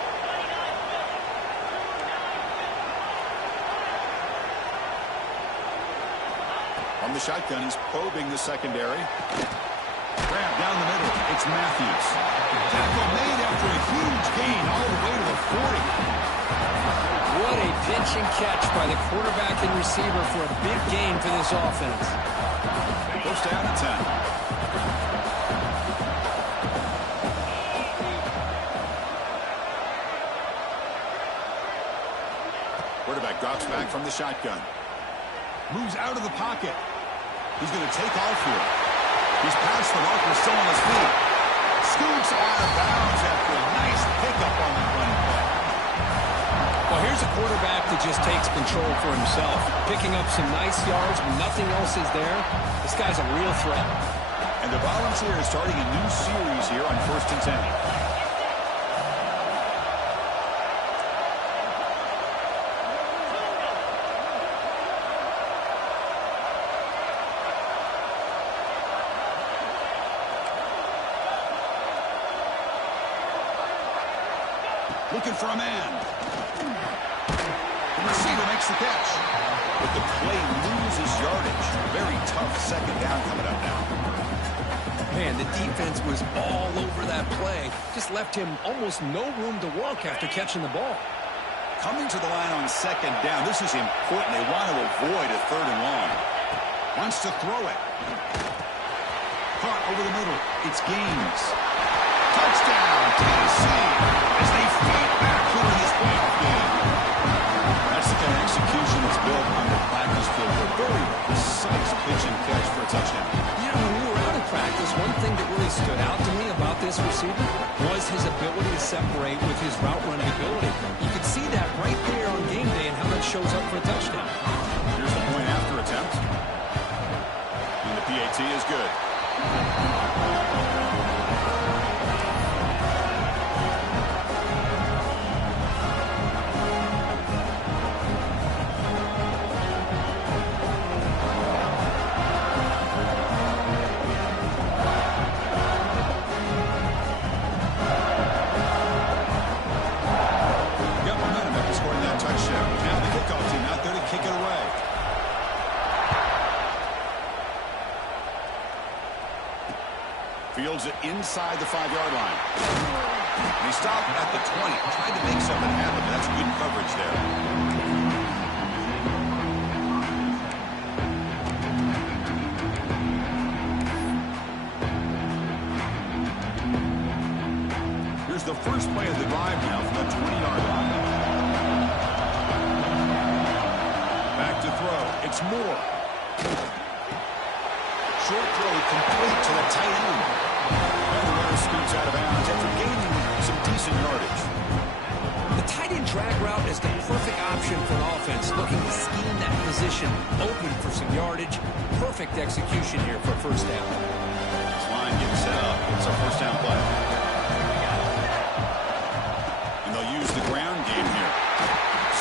From the shotgun, he's probing the secondary. Grab down the middle. It's Matthews. Tackle made after a huge gain all the way to the 40. What a pinch and catch by the quarterback and receiver for a big gain for this offense. First down at 10. Quarterback drops back from the shotgun. Moves out of the pocket. He's going to take off here. He's past the marker, still on his feet. Scoops out of bounds after a nice pickup on that running play. Well, here's a quarterback that just takes control for himself. Picking up some nice yards when nothing else is there. This guy's a real threat. And the Volunteers starting a new series here on 1st and 10. Looking for a man. The receiver makes the catch. But the play loses yardage. Very tough second down coming up now. Man, the defense was all over that play. Just left him almost no room to walk after catching the ball. Coming to the line on second down. This is important. They want to avoid a third and long. Wants to throw it. Caught over the middle. It's Gaines. Touchdown, Tennessee, as they fight back here in this playoff game. That's the kind of execution that's built on the practice field. A very precise pitch and catch for a touchdown. You know, when we were out of practice, one thing that really stood out to me about this receiver was his ability to separate with his route running ability. You could see that right there on game day and how that shows up for a touchdown. Here's the point after attempt. And the PAT is good. Fields it inside the 5-yard line. And he stopped at the 20. Tried to make something happen, but that's good coverage there. first play of the drive now from the 20-yard line. Back to throw. It's Moore. Short throw complete to the tight end. And the runner scoots out of bounds after gaining some decent yardage. The tight end drag route is the perfect option for an offense looking to scheme that position open for some yardage. Perfect execution here for a first down. This line getting set up. It's a first down play. And they'll use the ground game here.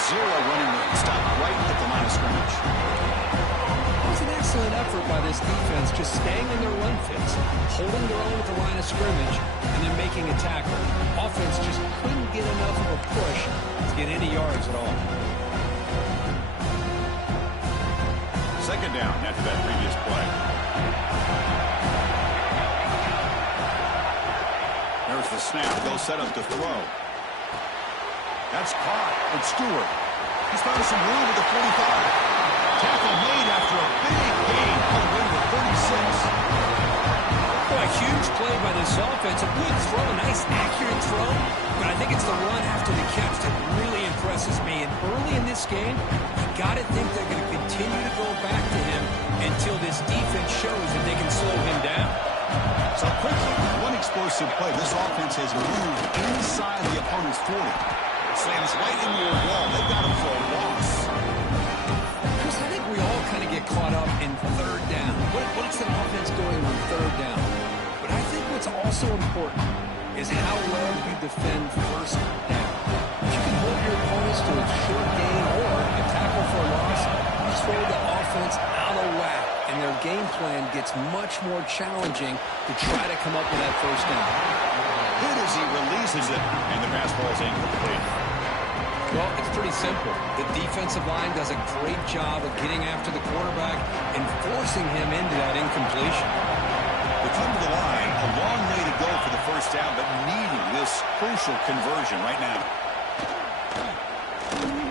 Zero running room. Stop right at the line of scrimmage. It was an excellent effort by this defense, just staying in their run fits, holding their own at the line of scrimmage, and then making a tackle. Offense just couldn't get enough of a push to get any yards at all. Second down after that previous play. There's the snap. They'll set up to throw. That's caught. It's Stewart. He's found some room at the 45. Tackle made after a big gain all the way to the 36. Boy, a huge play by this offense. A good throw, a nice accurate throw. But I think it's the run after the catch that really impresses me. And early in this game, you got to think they're going to continue to go back to him until this defense shows that they can slow him down. So quickly, one explosive play. This offense has moved inside the opponent's 40. Slams right into your wall. They've got him for a loss. Chris, I think we all kind of get caught up in third down. What's an offense doing on third down? But I think what's also important is how well you defend first down. If you can hold your opponents to a short gain or a tackle for a loss, you throw the offense out of whack, and their game plan gets much more challenging to try to come up with that first down. Hit as he releases it, and the pass ball is incomplete. Well, it's pretty simple. The defensive line does a great job of getting after the quarterback and forcing him into that incompletion. We come to the line, a long way to go for the first down, but needing this crucial conversion right now.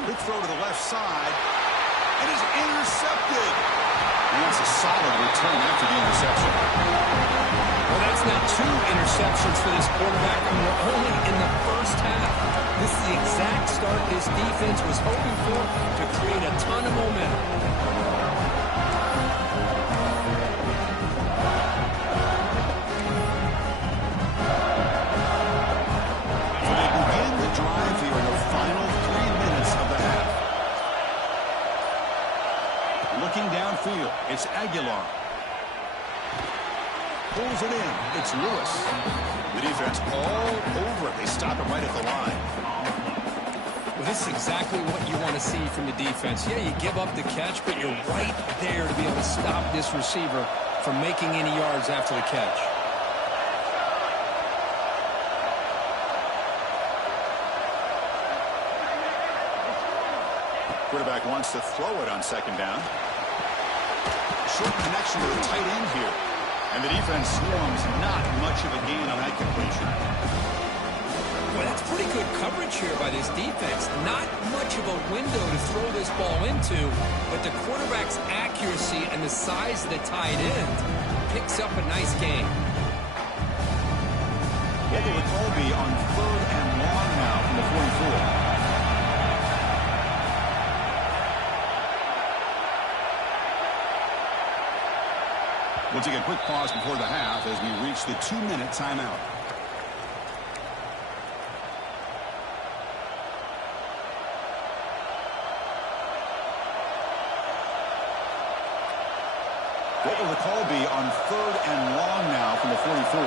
Quick throw to the left side, and is intercepted. And that's a solid return after the interception. Well, that's now 2 interceptions for this quarterback, and we're only in the first half. This is the exact start this defense was hoping for to create a ton of momentum. So they begin the drive here in the final 3 minutes of the half. Looking downfield, it's Aguilar. Pulls it in. It's Lewis. The defense all over it. They stop it right at the line. Well, this is exactly what you want to see from the defense. Yeah, you give up the catch, but you're right there to be able to stop this receiver from making any yards after the catch. Quarterback wants to throw it on second down. Short connection to the tight end here. And the defense swarms not much of a gain on that completion. Well, that's pretty good coverage here by this defense. Not much of a window to throw this ball into, but the quarterback's accuracy and the size of the tight end picks up a nice gain. What will the call be on third and long now from the 44? We'll take a quick pause before the half as we reach the 2-minute timeout. What will the call be on third and long now from the 44?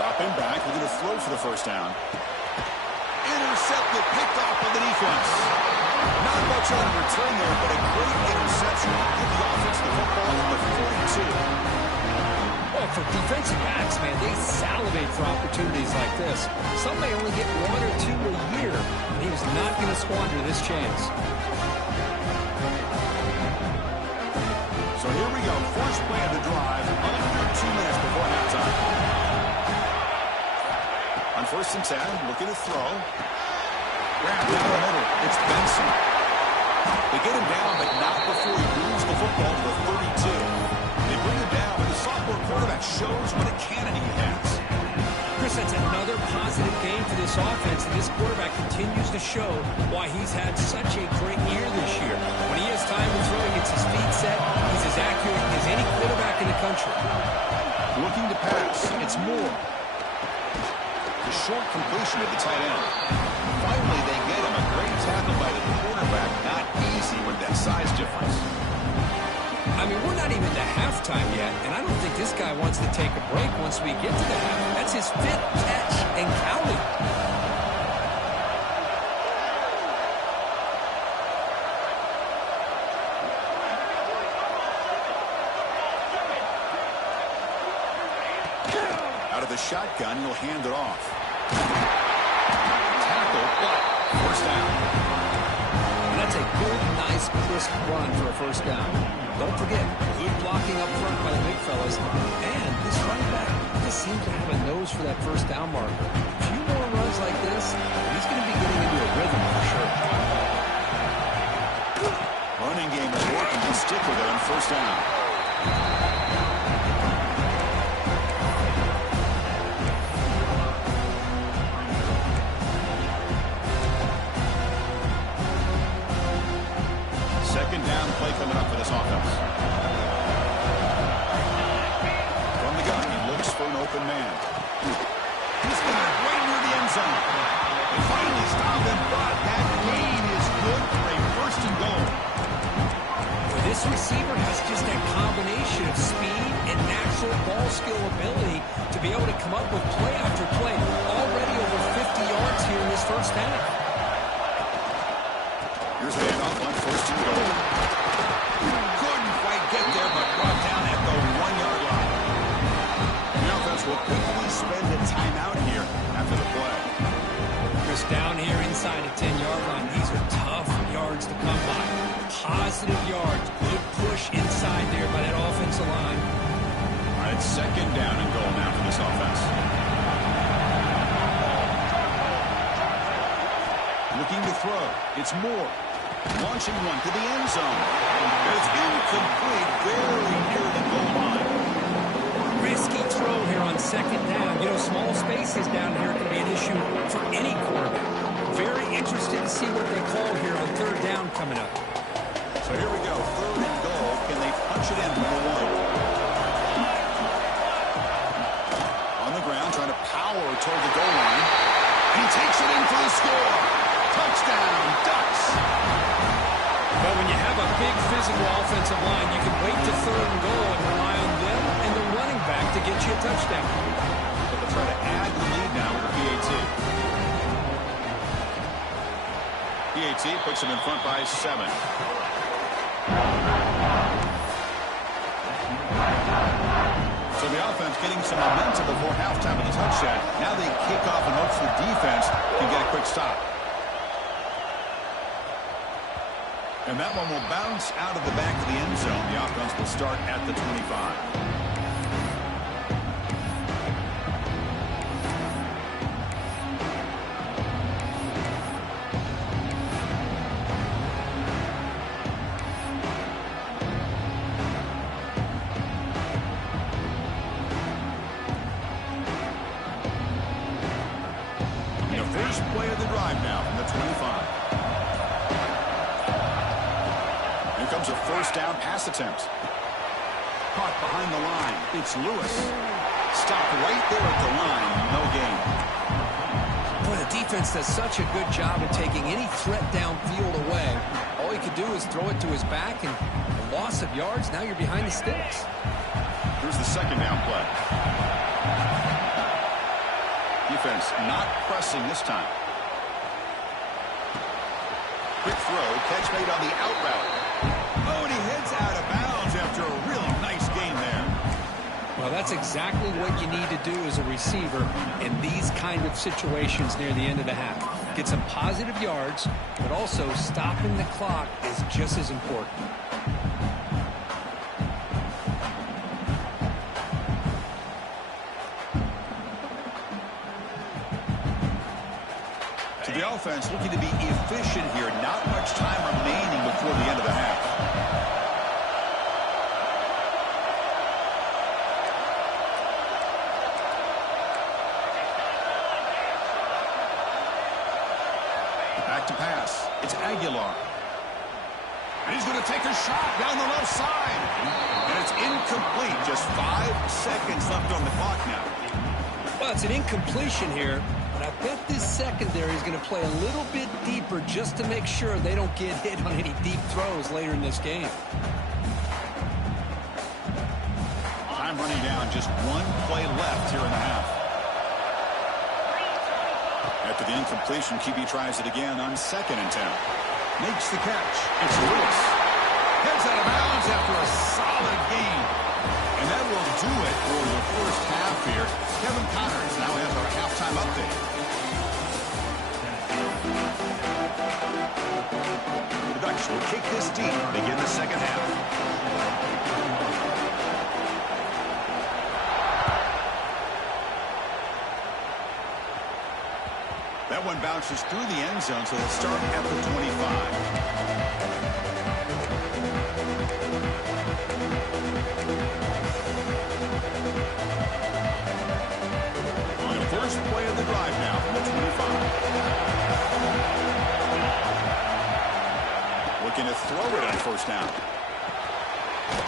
Dropping back, looking to throw for the first down. Intercepted, picked off by the defense. Not much on return there, but a great interception. Give the offense the football at the 42. Well, for defensive backs, man, they salivate for opportunities like this. Some may only get 1 or 2 a year, and he was not going to squander this chance. So here we go. First play of the drive, under 2 minutes before halftime. On first and 10, looking to throw. Grab down the middle. It's Benson. They get him down, but not before he moves the football to the 32. They bring him down, but the sophomore quarterback shows what a cannon he has. Chris, that's another positive game for this offense, and this quarterback continues to show why he's had such a great year this year. When he has time to throw, he gets his feet set, he's as accurate as any quarterback in the country. Looking to pass, it's Moore. The short completion of the tight end. Finally, they get him. A great tackle by the quarterback. Not easy with that size difference. I mean, we're not even to halftime yet, and I don't think this guy wants to take a break once we get to the half. That's his 5th catch and counting. Out of the shotgun, he'll hand it off. Tackle, but first down. And that's a good, nice, crisp run for a first down. Don't forget, good blocking up front by the big fellas. And this running back just seems to have a nose for that first down marker. A few more runs like this, he's going to be getting into a rhythm for sure. Running game is working. He'll stick with it on first down. Second down play coming up for this offense. From the gun, he looks for an open man. He's got it right near the end zone. They finally stop him, but that gain is good for a first and goal. This receiver has just that combination of speed and natural ball skill ability to be able to come up with play after play. Already over 50 yards here in this first half. Here's a handoff on first and goal. Couldn't quite get there, but brought down at the 1-yard line. The offense will quickly spend a timeout here after the play. Chris, down here inside the 10-yard line, these are tough yards to come by. Positive yards, good push inside there by that offensive line. All right, second down and goal now for this offense. Looking to throw. It's Moore. Launching one to the end zone. It's incomplete, very near the goal line. Risky throw here on second down. You know, small spaces down here can be an issue for any quarterback. Very interested to see what they call here on third down coming up. So here we go, third and goal. Can they punch it in from the one? On the ground, trying to power toward the goal line. And he takes it in for the score. Touchdown, Ducks. But when you have a big physical offensive line, you can wait to third and goal and rely on them and the running back to get you a touchdown. But they'll try to add the lead now with the PAT. PAT puts him in front by 7. So the offense getting some momentum before halftime with a touchdown. Now they kick off and hopes the defense can get a quick stop. And that one will bounce out of the back of the end zone. The offense will start at the 25. First play of the drive now from the 25. Here comes a first down pass attempt. Caught behind the line. It's Lewis. Stopped right there at the line. No gain. Boy, the defense does such a good job of taking any threat downfield away. All he could do is throw it to his back, and a loss of yards, now you're behind the sticks. Here's the second down play. Defense not pressing this time. Quick throw, catch made on the out route. Oh, and he heads out of bounds after a really nice game there. Well, that's exactly what you need to do as a receiver in these kind of situations near the end of the half. Get some positive yards, but also stopping the clock is just as important. So the offense looking to be efficient here. Not much time remaining before the end of the half. Back to pass. It's Aguilar. And he's going to take a shot down the left side. And it's incomplete. Just 5 seconds left on the clock now. Well, it's an incompletion here. But I bet this secondary is going to play a little bit deeper just to make sure they don't get hit on any deep throws later in this game. Time running down. Just 1 play left here in the half. After the incompletion, QB tries it again on 2nd and 10. Makes the catch. It's Lewis. Heads out of bounds after a solid game. And that will do it for the first half here. Kevin Connors now has our halftime update. The Ducks will kick this deep to begin the second half. That one bounces through the end zone, so they'll start at the 25. On the first play of the drive now from the 25. Looking to throw it on first down.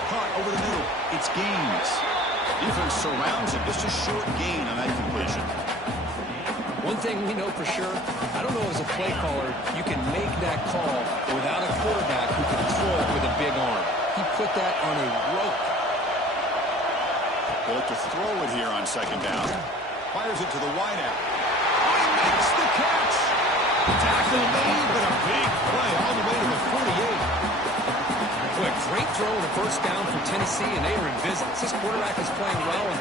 Caught over the middle. It's Gaines. Defense surrounds him. Just a short gain on that completion. One thing we know for sure, I don't know as a play caller, you can make that call without a quarterback who can throw it with a big arm. He put that on a rope. They'll look to throw it here on 2nd down. Fires it to the wideout. He makes the catch. Tackle made, but a big play all the way to the 48. Boy, great throw and a first down for Tennessee, and they are in business. This quarterback is playing well, and,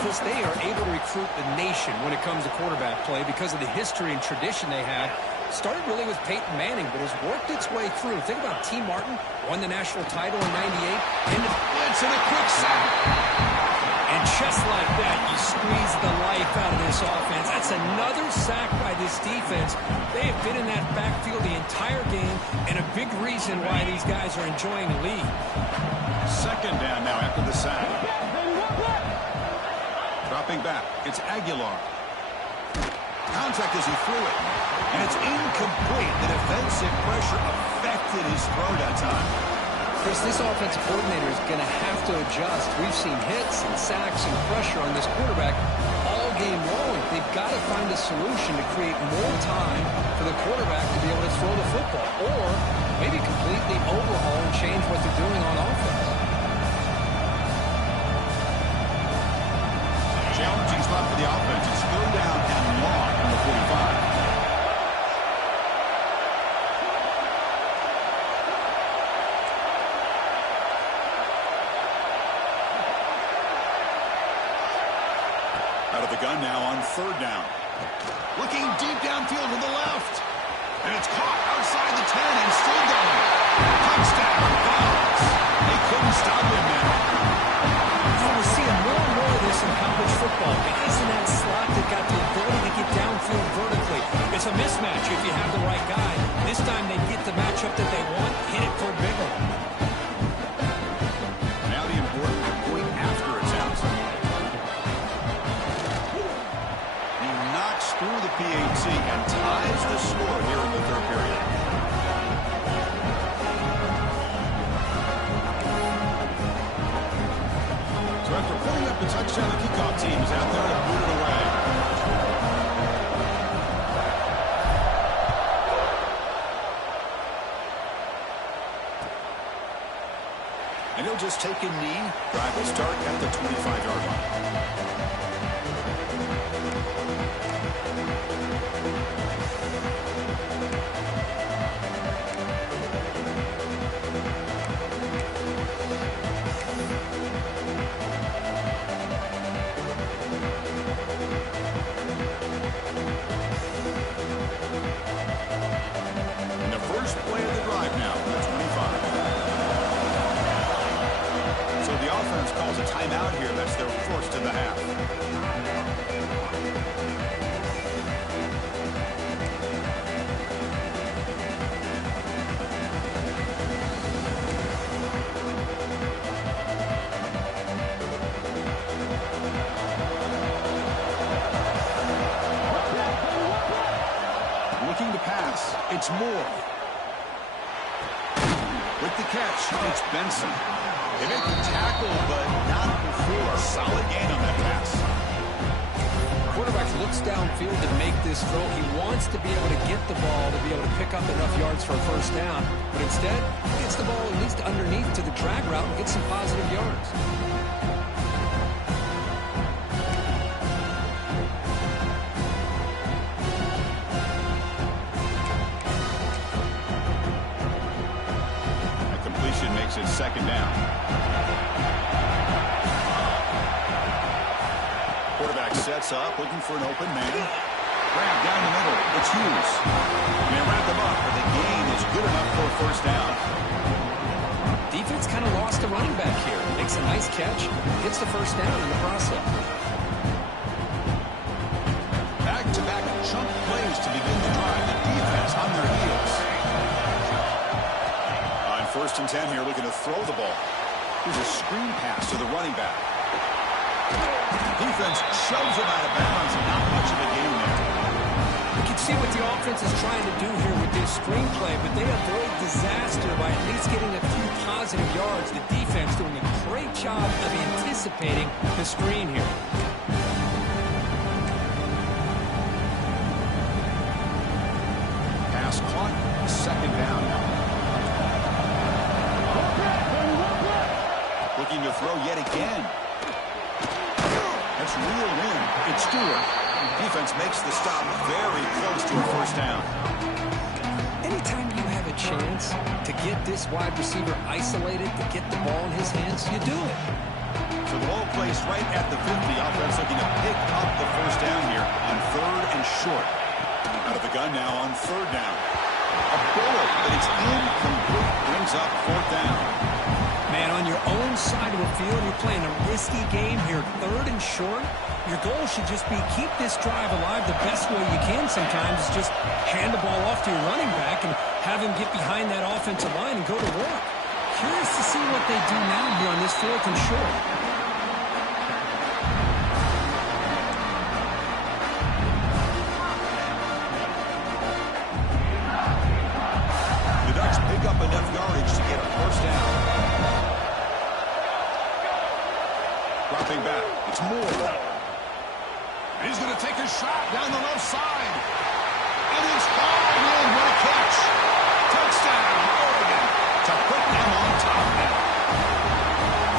Chris, they are able to recruit the nation when it comes to quarterback play because of the history and tradition they have. Started really with Peyton Manning, but has worked its way through. Think about T. Martin, won the national title in '98, and the blitz and a quick sack. And just like that, you squeeze the life out of this offense. That's another sack by this defense. They have been in that backfield the entire game, and a big reason why these guys are enjoying the lead. 2nd down now after the sack. Dropping back, it's Aguilar. Contact as he threw it, and it's incomplete. The defensive pressure affected his throw that time. Chris, this offensive coordinator is going to have to adjust. We've seen hits and sacks and pressure on this quarterback all game long. They've got to find a solution to create more time for the quarterback to be able to throw the football, or maybe completely overhaul and change what they're doing on offense. Challenging spot for the offense. It's 3rd down and long from the 45. Out of the gun now on 3rd down. Looking deep downfield to the left. And it's caught outside the 10 and still going. Touchdown, Browns. They couldn't stop him now. We're seeing more and more of this in college football. Guys in that slot that got the ability to get downfield vertically. It's a mismatch if you have the right guy. This time they get the matchup that they want, hit it for a big one. Now the important going after it's out. He knocks through the PAT and ties the score here in the 3rd period. So after putting up the touchdown, the kickoff team is out there to boot it away. And he'll just take a knee. Drive will start at the 25-yard line. And the first play of the drive now from the 25. So the offense calls a timeout here. That's their first of the half. It's Moore. With the catch, it's Benson. They make the tackle, but not before. Solid gain on that pass. Quarterback looks downfield to make this throw. He wants to be able to get the ball to be able to pick up enough yards for a first down. But instead, he gets the ball at least underneath to the drag route and gets some positive yards. That completion makes it second down. Quarterback sets up, looking for an open man. Grab down the middle. It's Hughes. They wrap them up, but the gain is good enough for a first down. Defense kind of lost a running back here. Makes a nice catch, gets the first down in the process. Back-to-back chunk plays to begin the drive. The defense on their heels. On 1st and 10 here, looking to throw the ball. Here's a screen pass to the running back. Defense shoves him out of bounds. Not much of a gain there. You can see what the offense is trying to do here with this screenplay, but they avoid disaster by at least getting a few positive yards. The defense doing a great job of anticipating the screen here. Pass caught. Second down now. Looking to throw yet again. That's reeled in. It's Stewart. Defense makes the stop very close to a first down. Anytime you have a chance to get this wide receiver isolated, to get the ball in his hands, you do it. So the ball placed right at the 50. Offense looking to pick up the first down here on 3rd and short. Out of the gun now on 3rd down. A bullet, but it's incomplete. Brings up 4th down. Man, on your own side of the field, you're playing a risky game here. 3rd and short. Your goal should just be keep this drive alive the best way you can sometimes. Is just hand the ball off to your running back and have him get behind that offensive line and go to work. Curious to see what they do now here on this 4th and short. The Ducks pick up enough yardage to get a first down. Dropping back. It's Moore. He's going to take a shot down the left side. And it's hauled in. What a catch. Touchdown, Oregon. To put them on top now.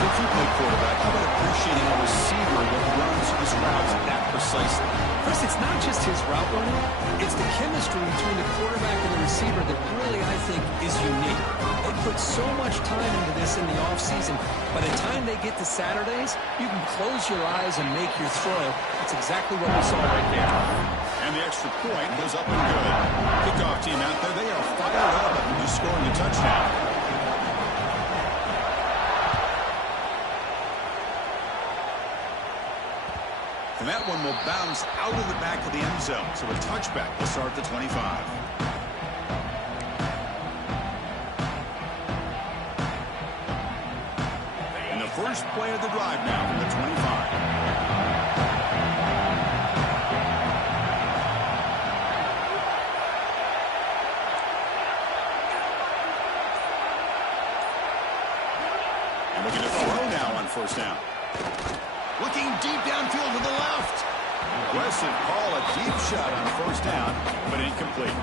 If you play quarterback, how about appreciating a receiver that runs his routes that precisely? Chris, it's not just his route running. It's the chemistry between the quarterback and the receiver that really, I think, is unique. They put so much time into this in the offseason. By the time they get to Saturdays, you can close your eyes and make your throw. That's exactly what we saw right there. And the extra point goes up and good. Kickoff team out there, they are fired up after scoring a touchdown. And that one will bounce out of the back of the end zone. So a touchback will start at the 25. And the first play of the drive now from the 25. And looking to throw now on 1st down. Looking deep downfield to the left. Aggressive call, a deep shot on 1st down, but incomplete.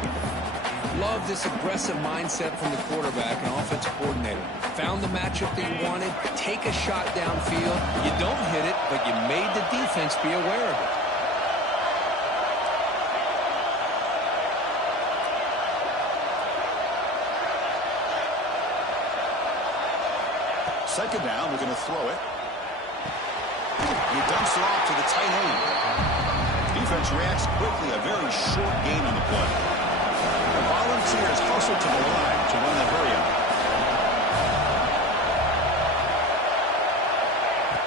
Love this aggressive mindset from the quarterback and offensive coordinator. Found the matchup that you wanted, take a shot downfield. You don't hit it, but you made the defense be aware of it. Second down, we're going to throw it. He dumps it off to the tight end. Defense reacts quickly, a very short gain on the play. The Volunteers hustle to the line to run the hurry-up.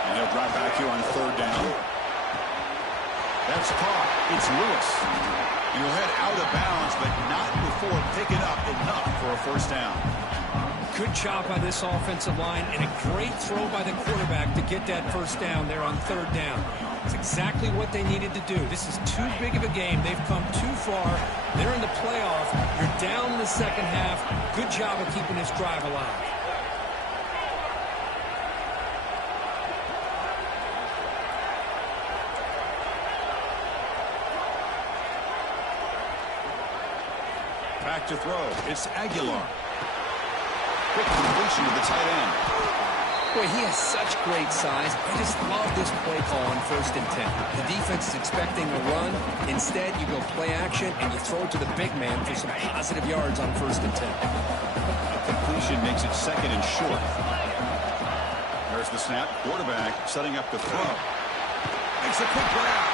And he'll drop back here on 3rd down. That's caught. It's Lewis. He'll head out of bounds, but not before picking up enough for a first down. Good job by this offensive line, and a great throw by the quarterback to get that first down there on third down. It's exactly what they needed to do. This is too big of a game. They've come too far. They're in the playoff. You're down in the second half. Good job of keeping this drive alive. Back to throw. It's Aguilar. Quick completion to the tight end. Boy, he has such great size. I just love this play call on 1st and 10. The defense is expecting a run. Instead, you go play action, and you throw it to the big man for some positive yards on 1st and 10. Completion makes it 2nd and short. There's the snap. Quarterback setting up the throw. Makes a quick grab.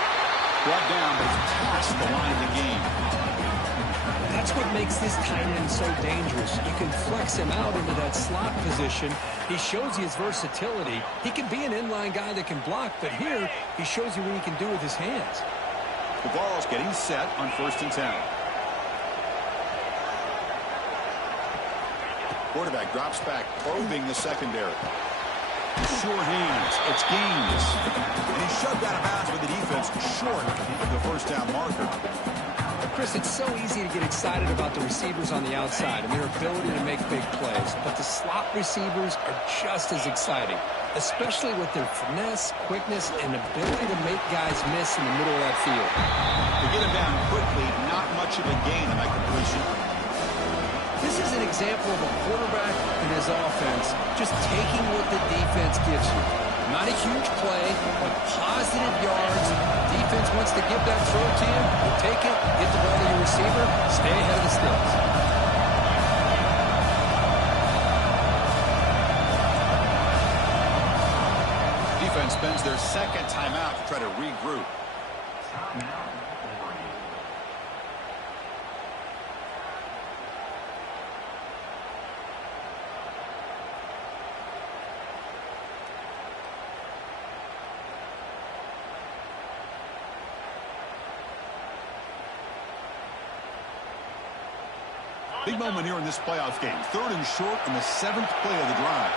Brought down, but it's past the line of the game. That's what makes this tight end so dangerous. You can flex him out into that slot position. He shows you his versatility. He can be an inline guy that can block, but here he shows you what he can do with his hands. The ball's getting set on 1st and 10. Quarterback drops back, probing the secondary. Sure hands. It's Gaines. And he's shoved out of bounds with the defense short of the first down marker. Chris, it's so easy to get excited about the receivers on the outside and their ability to make big plays, but the slot receivers are just as exciting, especially with their finesse, quickness, and ability to make guys miss in the middle of that field. To get him down quickly, not much of a gain on that completion. This is an example of a quarterback and his offense just taking what the defense gives you. Not a huge play, but positive yards. Defense wants to give that throw to you. You take it, get the ball to your receiver, stay ahead of the sticks. Defense spends their 2nd timeout to try to regroup. Big moment here in this playoff game. 3rd and short on the 7th play of the drive.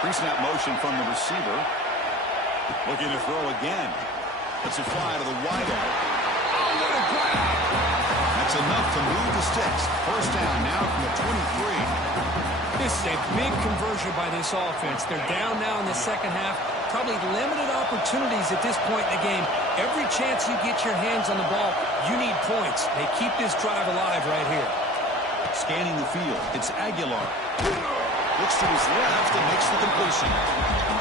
Pre-snap motion from the receiver. Looking to throw again. Lets it fly to the wideout. Oh, what a grab! That's enough to move the sticks. First down now from the 23. This is a big conversion by this offense. They're down now in the second half. Probably limited opportunities at this point in the game. Every chance you get your hands on the ball, you need points. They keep this drive alive right here. Scanning the field, it's Aguilar. Looks to his left and makes the completion.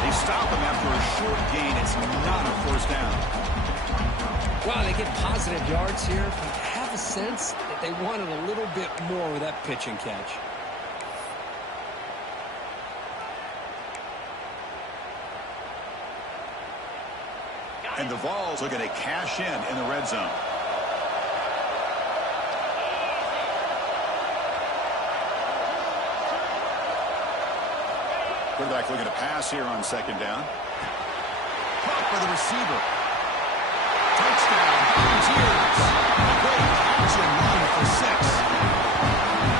They stop him after a short gain. It's not a first down. Wow, they get positive yards here, but I have a sense that they wanted a little bit more with that pitch and catch. And the Vols looking to cash in the red zone. Quarterback looking to pass here on 2nd down. Caught by the receiver. Touchdown, Volunteers. A great catch and run for 6.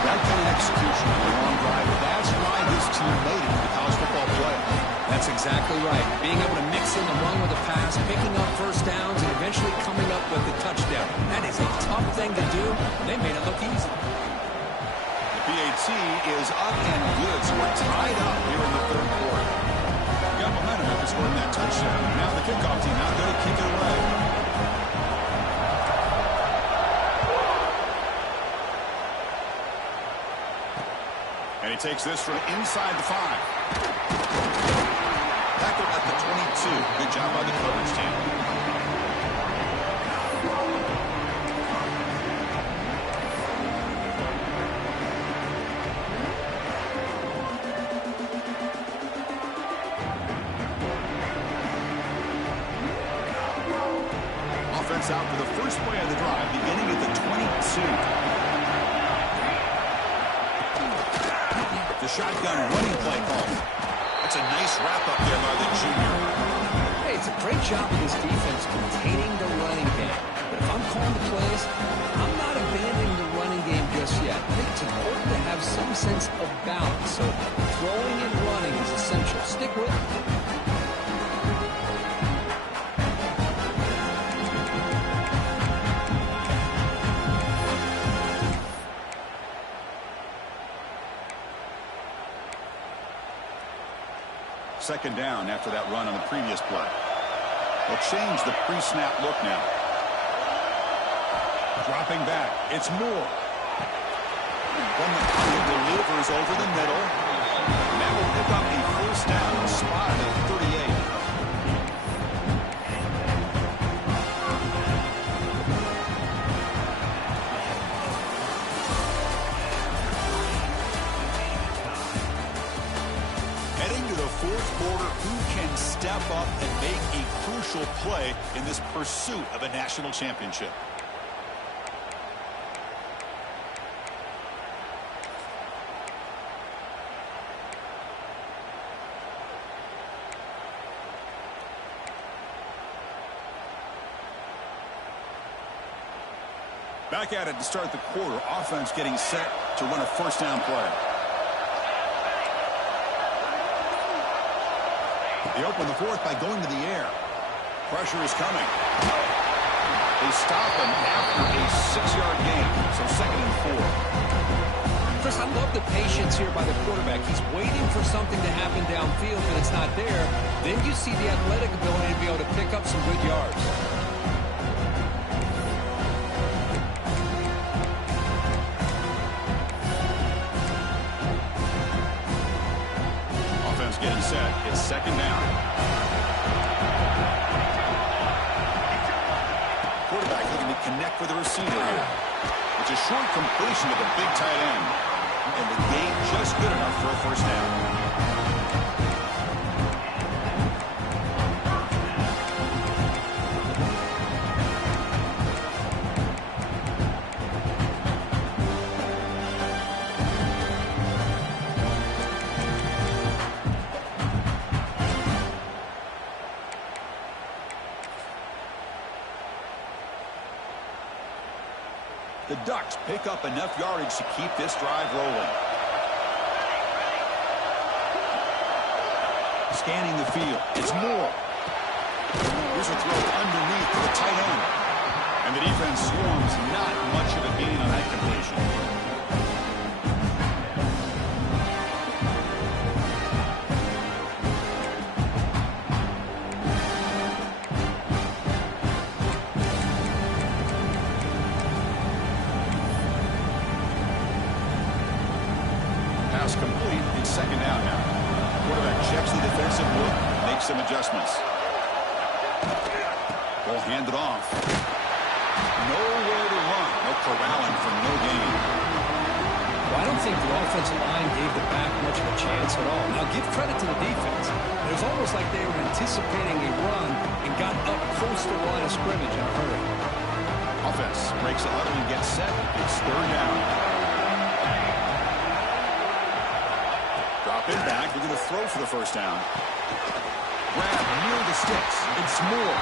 That kind of execution on a long drive, that's why this team made it to the college football playoff. That's exactly right. Being able to mix in the run with a pass, picking up first downs, and eventually coming up with the touchdown. That is a tough thing to do. They made it look easy. The PAT is up and good, so we're tied up here in the 3rd quarter. We got momentum after scoring that touchdown. Now the kickoff team out there to kick it away. And he takes this from inside the 5. Tackle at the 22. Good job by the coverage team. Offense out for the first play of the drive, beginning at the 22. The shotgun running play call. That's a nice wrap-up there by the junior. Hey, it's a great job of this defense containing the running game. But if I'm calling the plays, I'm not abandoning the running game just yet. I think it's important to have some sense of balance. So throwing and running is essential. Stick with it. Second down after that run on the previous play. They'll change the pre-snap look now. Dropping back. It's Moore. From the pocket, delivers over the middle. And that will pick up a first down, a spot at 38. Heading to the fourth quarter, who can step up and make a crucial play in this pursuit of a national championship? Back at it to start the quarter. Offense getting set to run a first down play. They open the fourth by going to the air. Pressure is coming. They stop him after a 6-yard gain. So 2nd and 4. Chris, I love the patience here by the quarterback. He's waiting for something to happen downfield, but it's not there. Then you see the athletic ability to be able to pick up some good yards. Getting set. It's second down. Quarterback looking to connect with the receiver here. It's a short completion to the big tight end. And the game just good enough for a first down. The Ducks pick up enough yardage to keep this drive rolling. Scanning the field. It's Moore. Here's a throw underneath to the tight end. And the defense swarms. Not much of a gain on that completion. Pass complete. It's second down now. Quarterback checks the defensive look, makes some adjustments. Ball handed off. Nowhere to run. No corralling for no gain. Well, I don't think the offensive line gave the back much of a chance at all. Now, give credit to the defense. It was almost like they were anticipating a run and got up close to the line of scrimmage in a hurry. Offense breaks the huddle and gets set. It's third down. Drop it back. They're going to throw for the first down. Grab near the sticks. It's Moore.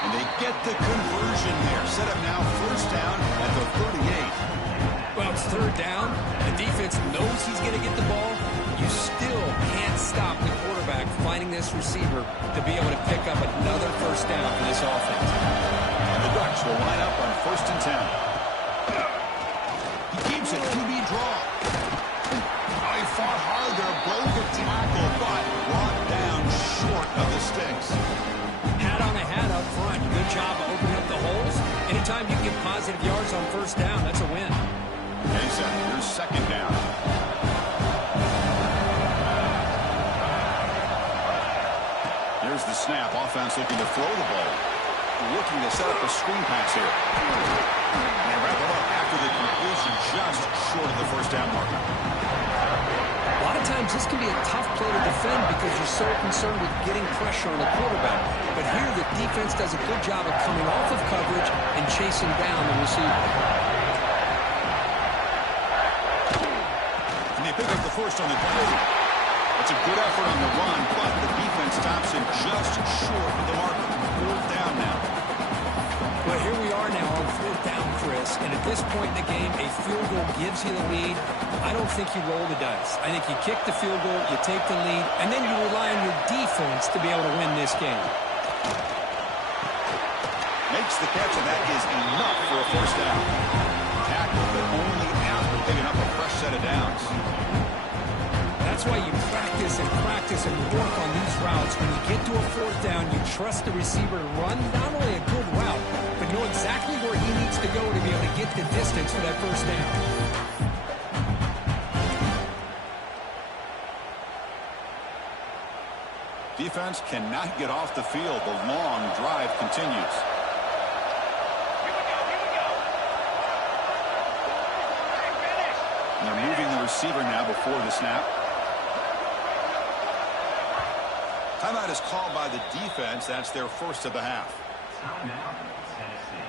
And they get the conversion there. Set up now first down at the 38. Well, it's third down. The defense knows he's going to get the ball. You still can't stop the quarterback finding this receiver to be able to pick up another first down for this offense. And the Ducks will line up on 1st and 10. He keeps it QB draw. He fought hard there, broke a tackle, but brought down short of the sticks. Hat on a hat up front. Good job of opening up the holes. Anytime you get positive yards on first down, that's a win. Here's second down. Here's the snap. Offense looking to throw the ball. Looking to set up a screen pass here. And they wrap it up after the completion just short of the first down marker. A lot of times this can be a tough play to defend because you're so concerned with getting pressure on the quarterback. But here the defense does a good job of coming off of coverage and chasing down the receiver. And they pick up the first on the play. It's a good effort on the run, but the defense stops him just short of the marker. Fourth down now. Well, here we are now on fourth down, Chris. this, and at this point in the game, a field goal gives you the lead. I don't think you roll the dice. I think you kick the field goal, you take the lead, and then you rely on your defense to be able to win this game. Makes the catch, and that is enough for a first down. Tackle, but only after picking up a fresh set of downs. That's why you practice and work on these routes. When you get to a fourth down, you trust the receiver to run not only a good route, but know exactly where he needs to go to be able to get the distance for that first down. Defense cannot get off the field. The long drive continues. And they're moving the receiver now before the snap. Timeout is called by the defense. That's their first of the half. Timeout, Tennessee.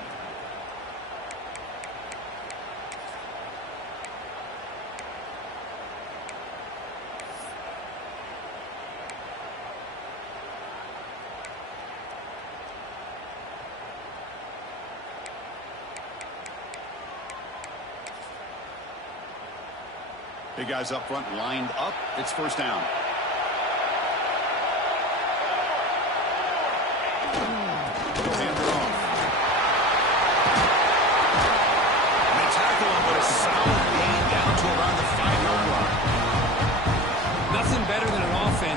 Big guys up front lined up. It's first down.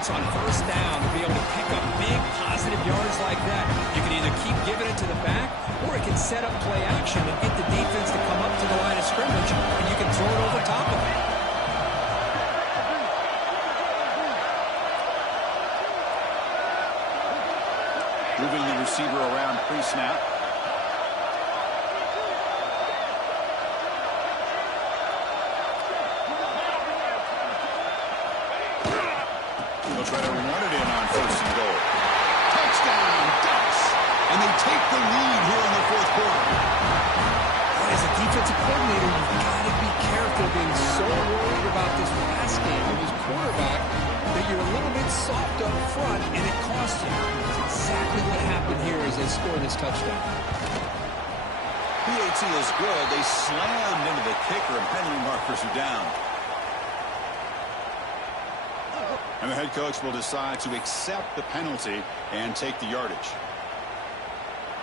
On first down to be able to pick up big positive yards like that. You can either keep giving it to the back, or it can set up play action and get the defense to come up to the line of scrimmage, and you can throw it over top of it. Moving the receiver around pre-snap. Try to run it in on first and goal. Touchdown, Ducks! And they take the lead here in the fourth quarter. As a defensive coordinator, you've got to be careful being so worried about this pass game of his quarterback that you're a little bit soft up front, and it costs you. That's exactly what happened here as they score this touchdown. PAT is good. They slammed into the kicker, and penalty markers are down. And the head coach will decide to accept the penalty and take the yardage.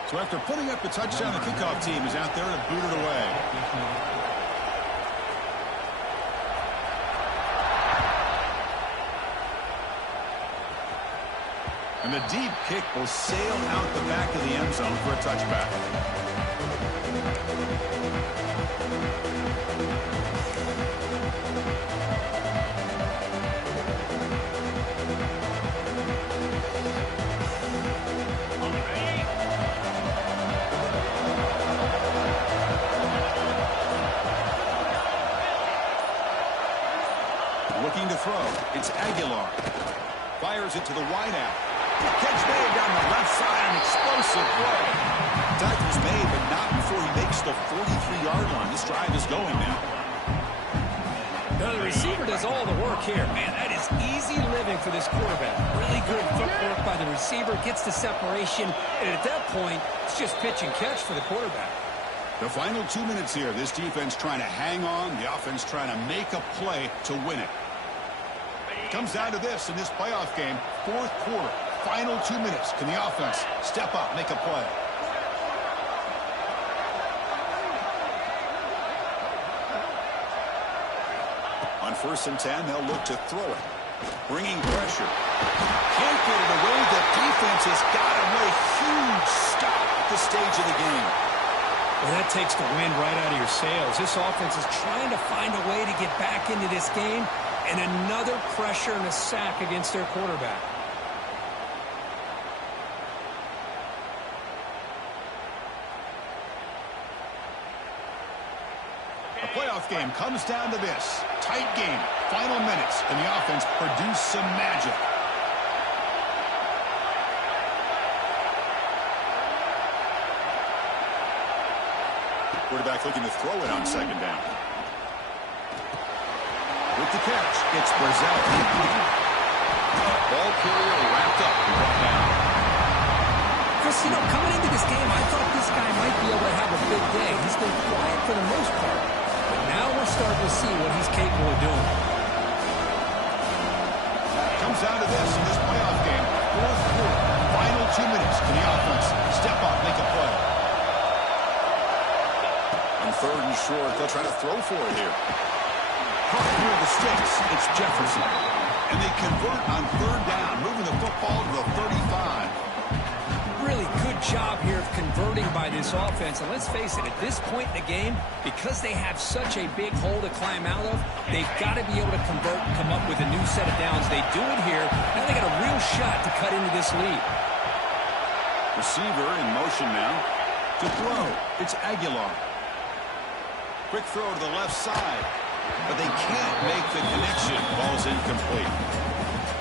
So after putting up the touchdown, the kickoff team is out there to boot it away. And the deep kick will sail out the back of the end zone for a touchback. Looking to throw. It's Aguilar. Fires it to the wideout. Catch made down the left side. An explosive play. Tackle's made, but not before he makes the 43-yard line. This drive is going now. Now the receiver does all the work here. Man, that is easy living for this quarterback. Really good footwork by the receiver. Gets the separation. And at that point, it's just pitch and catch for the quarterback. The final 2 minutes here. This defense trying to hang on. The offense trying to make a play to win it. Comes down to this in this playoff game. Fourth quarter. Final 2 minutes. Can the offense step up, make a play? On 1st and 10, they'll look to throw it. Bringing pressure. Can't get it away. The defense has got him with a huge stop at this stage of the game. Well, that takes the wind right out of your sails. This offense is trying to find a way to get back into this game, and another pressure and a sack against their quarterback. A playoff game comes down to this. Tight game, final minutes, and the offense produced some magic. Quarterback looking to throw it on 2nd down. With the catch, it's Brazil. Ball carrier wrapped up and brought down. Chris, coming into this game, I thought this guy might be able to have a big day. He's been quiet for the most part. But now we're starting to see what he's capable of doing. Comes down to this in this playoff game. Fourth quarter, final 2 minutes. Can the offense step up, make a play? On third and short, they'll try to throw for it here. Caught through the sticks. It's Jefferson. And they convert on third down, moving the football to the 35. Really good job here of converting by this offense. And let's face it, at this point in the game, because they have such a big hole to climb out of, they've got to be able to convert and come up with a new set of downs. They do it here. Now they got a real shot to cut into this lead. Receiver in motion now. To throw, it's Aguilar. Quick throw to the left side. But they can't make the connection. Ball's incomplete.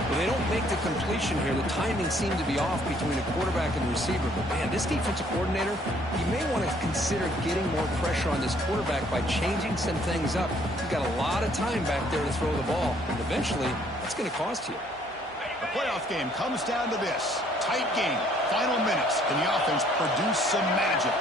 Well, they don't make the completion here. The timing seemed to be off between a quarterback and the receiver. But, man, this defensive coordinator, he may want to consider getting more pressure on this quarterback by changing some things up. He's got a lot of time back there to throw the ball. And eventually, it's going to cost you. The playoff game comes down to this. Tight game. Final minutes. Can the offense produce some magic?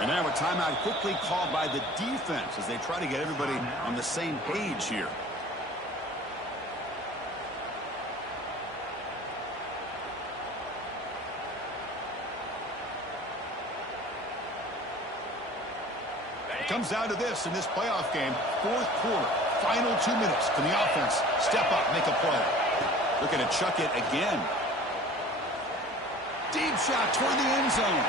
And now a timeout quickly called by the defense as they try to get everybody on the same page here. It comes down to this in this playoff game. Fourth quarter, final 2 minutes. Can the offense step up, make a play? Looking to chuck it again. Deep shot toward the end zone.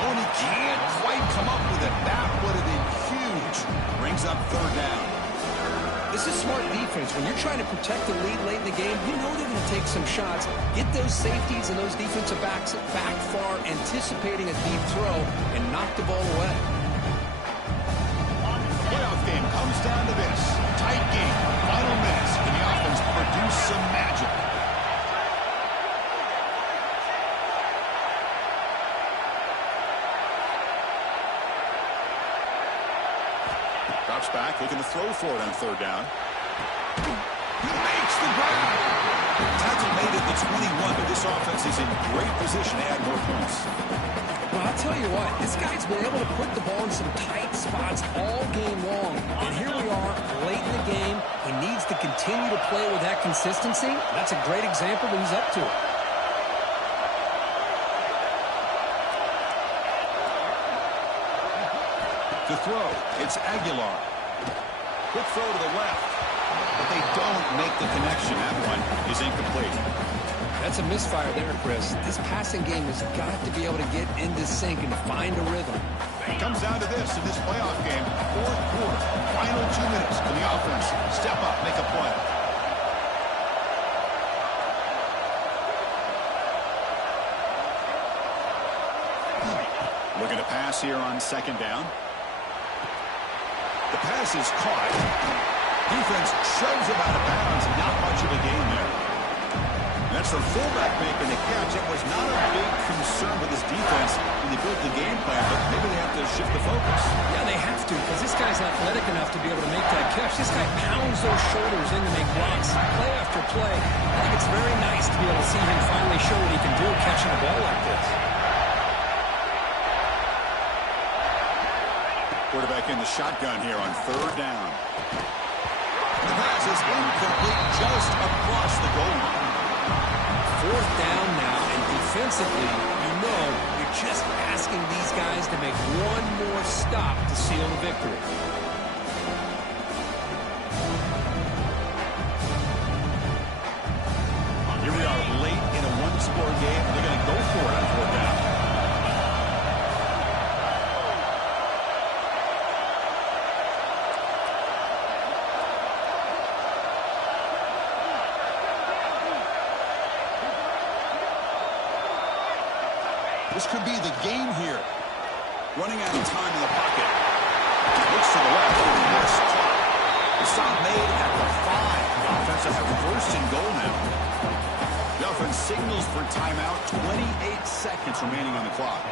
Oh, and he can't quite come up with it. That would have been huge. Brings up third down. This is smart defense. When you're trying to protect the lead late in the game, you know they're going to take some shots. Get those safeties and those defensive backs back far, anticipating a deep throw, and knock the ball away. The playoff game comes down to this. Tight game. Final minutes. Can the offense produce some magic? Drops back, looking to throw for it on third down. He makes the grab. Tackle made it to 21, but this offense is in great position to add more points. Well, I'll tell you what, this guy's been able to put the ball in some tight spots all game long. And here we are, late in the game. He needs to continue to play with that consistency. That's a great example that he's up to it. To throw, it's Aguilar. Quick throw to the left, but they don't make the connection. That one is incomplete. That's a misfire there, Chris. This passing game has got to be able to get into sync and find a rhythm. It comes down to this in this playoff game. Fourth quarter, final 2 minutes. Can the offense step up, make a play? Looking to pass here on second down. The pass is caught. Defense shoves him out of bounds. Not much of a gain there. And that's the fullback making the catch. It was not a big concern with his defense when they built the game plan, but maybe they have to shift the focus. Yeah, they have to, because this guy's athletic enough to be able to make that catch. This guy pounds those shoulders in to make blocks play after play. I think it's very nice to be able to see him finally show what he can do catching a ball like this. Quarterback in the shotgun here on third down. The pass is incomplete just across the goal line. Fourth down now, and defensively, you know, you're just asking these guys to make one more stop to seal the victory. Here we are late in a one-score game. They're going to go for it on fourth down. This could be the game here. Running out of time in the pocket. Looks to the left. Yes, caught. The stop made at the 5. The offense will have first and goal now. The offense signals for timeout. 28 seconds remaining on the clock.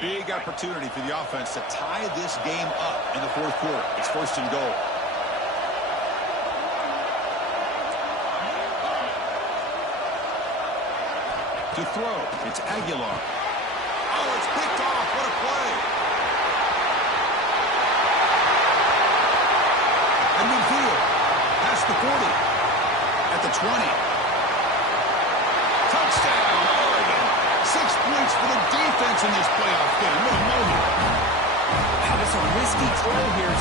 Big opportunity for the offense to tie this game up in the fourth quarter. It's first and goal. To throw, it's Aguilar. Oh, it's picked off. What a play. And midfield, past the 40, at the 20. Touchdown, Oregon. 6 points for the defense in this playoff game. What a moment. Now, that's a risky throw here.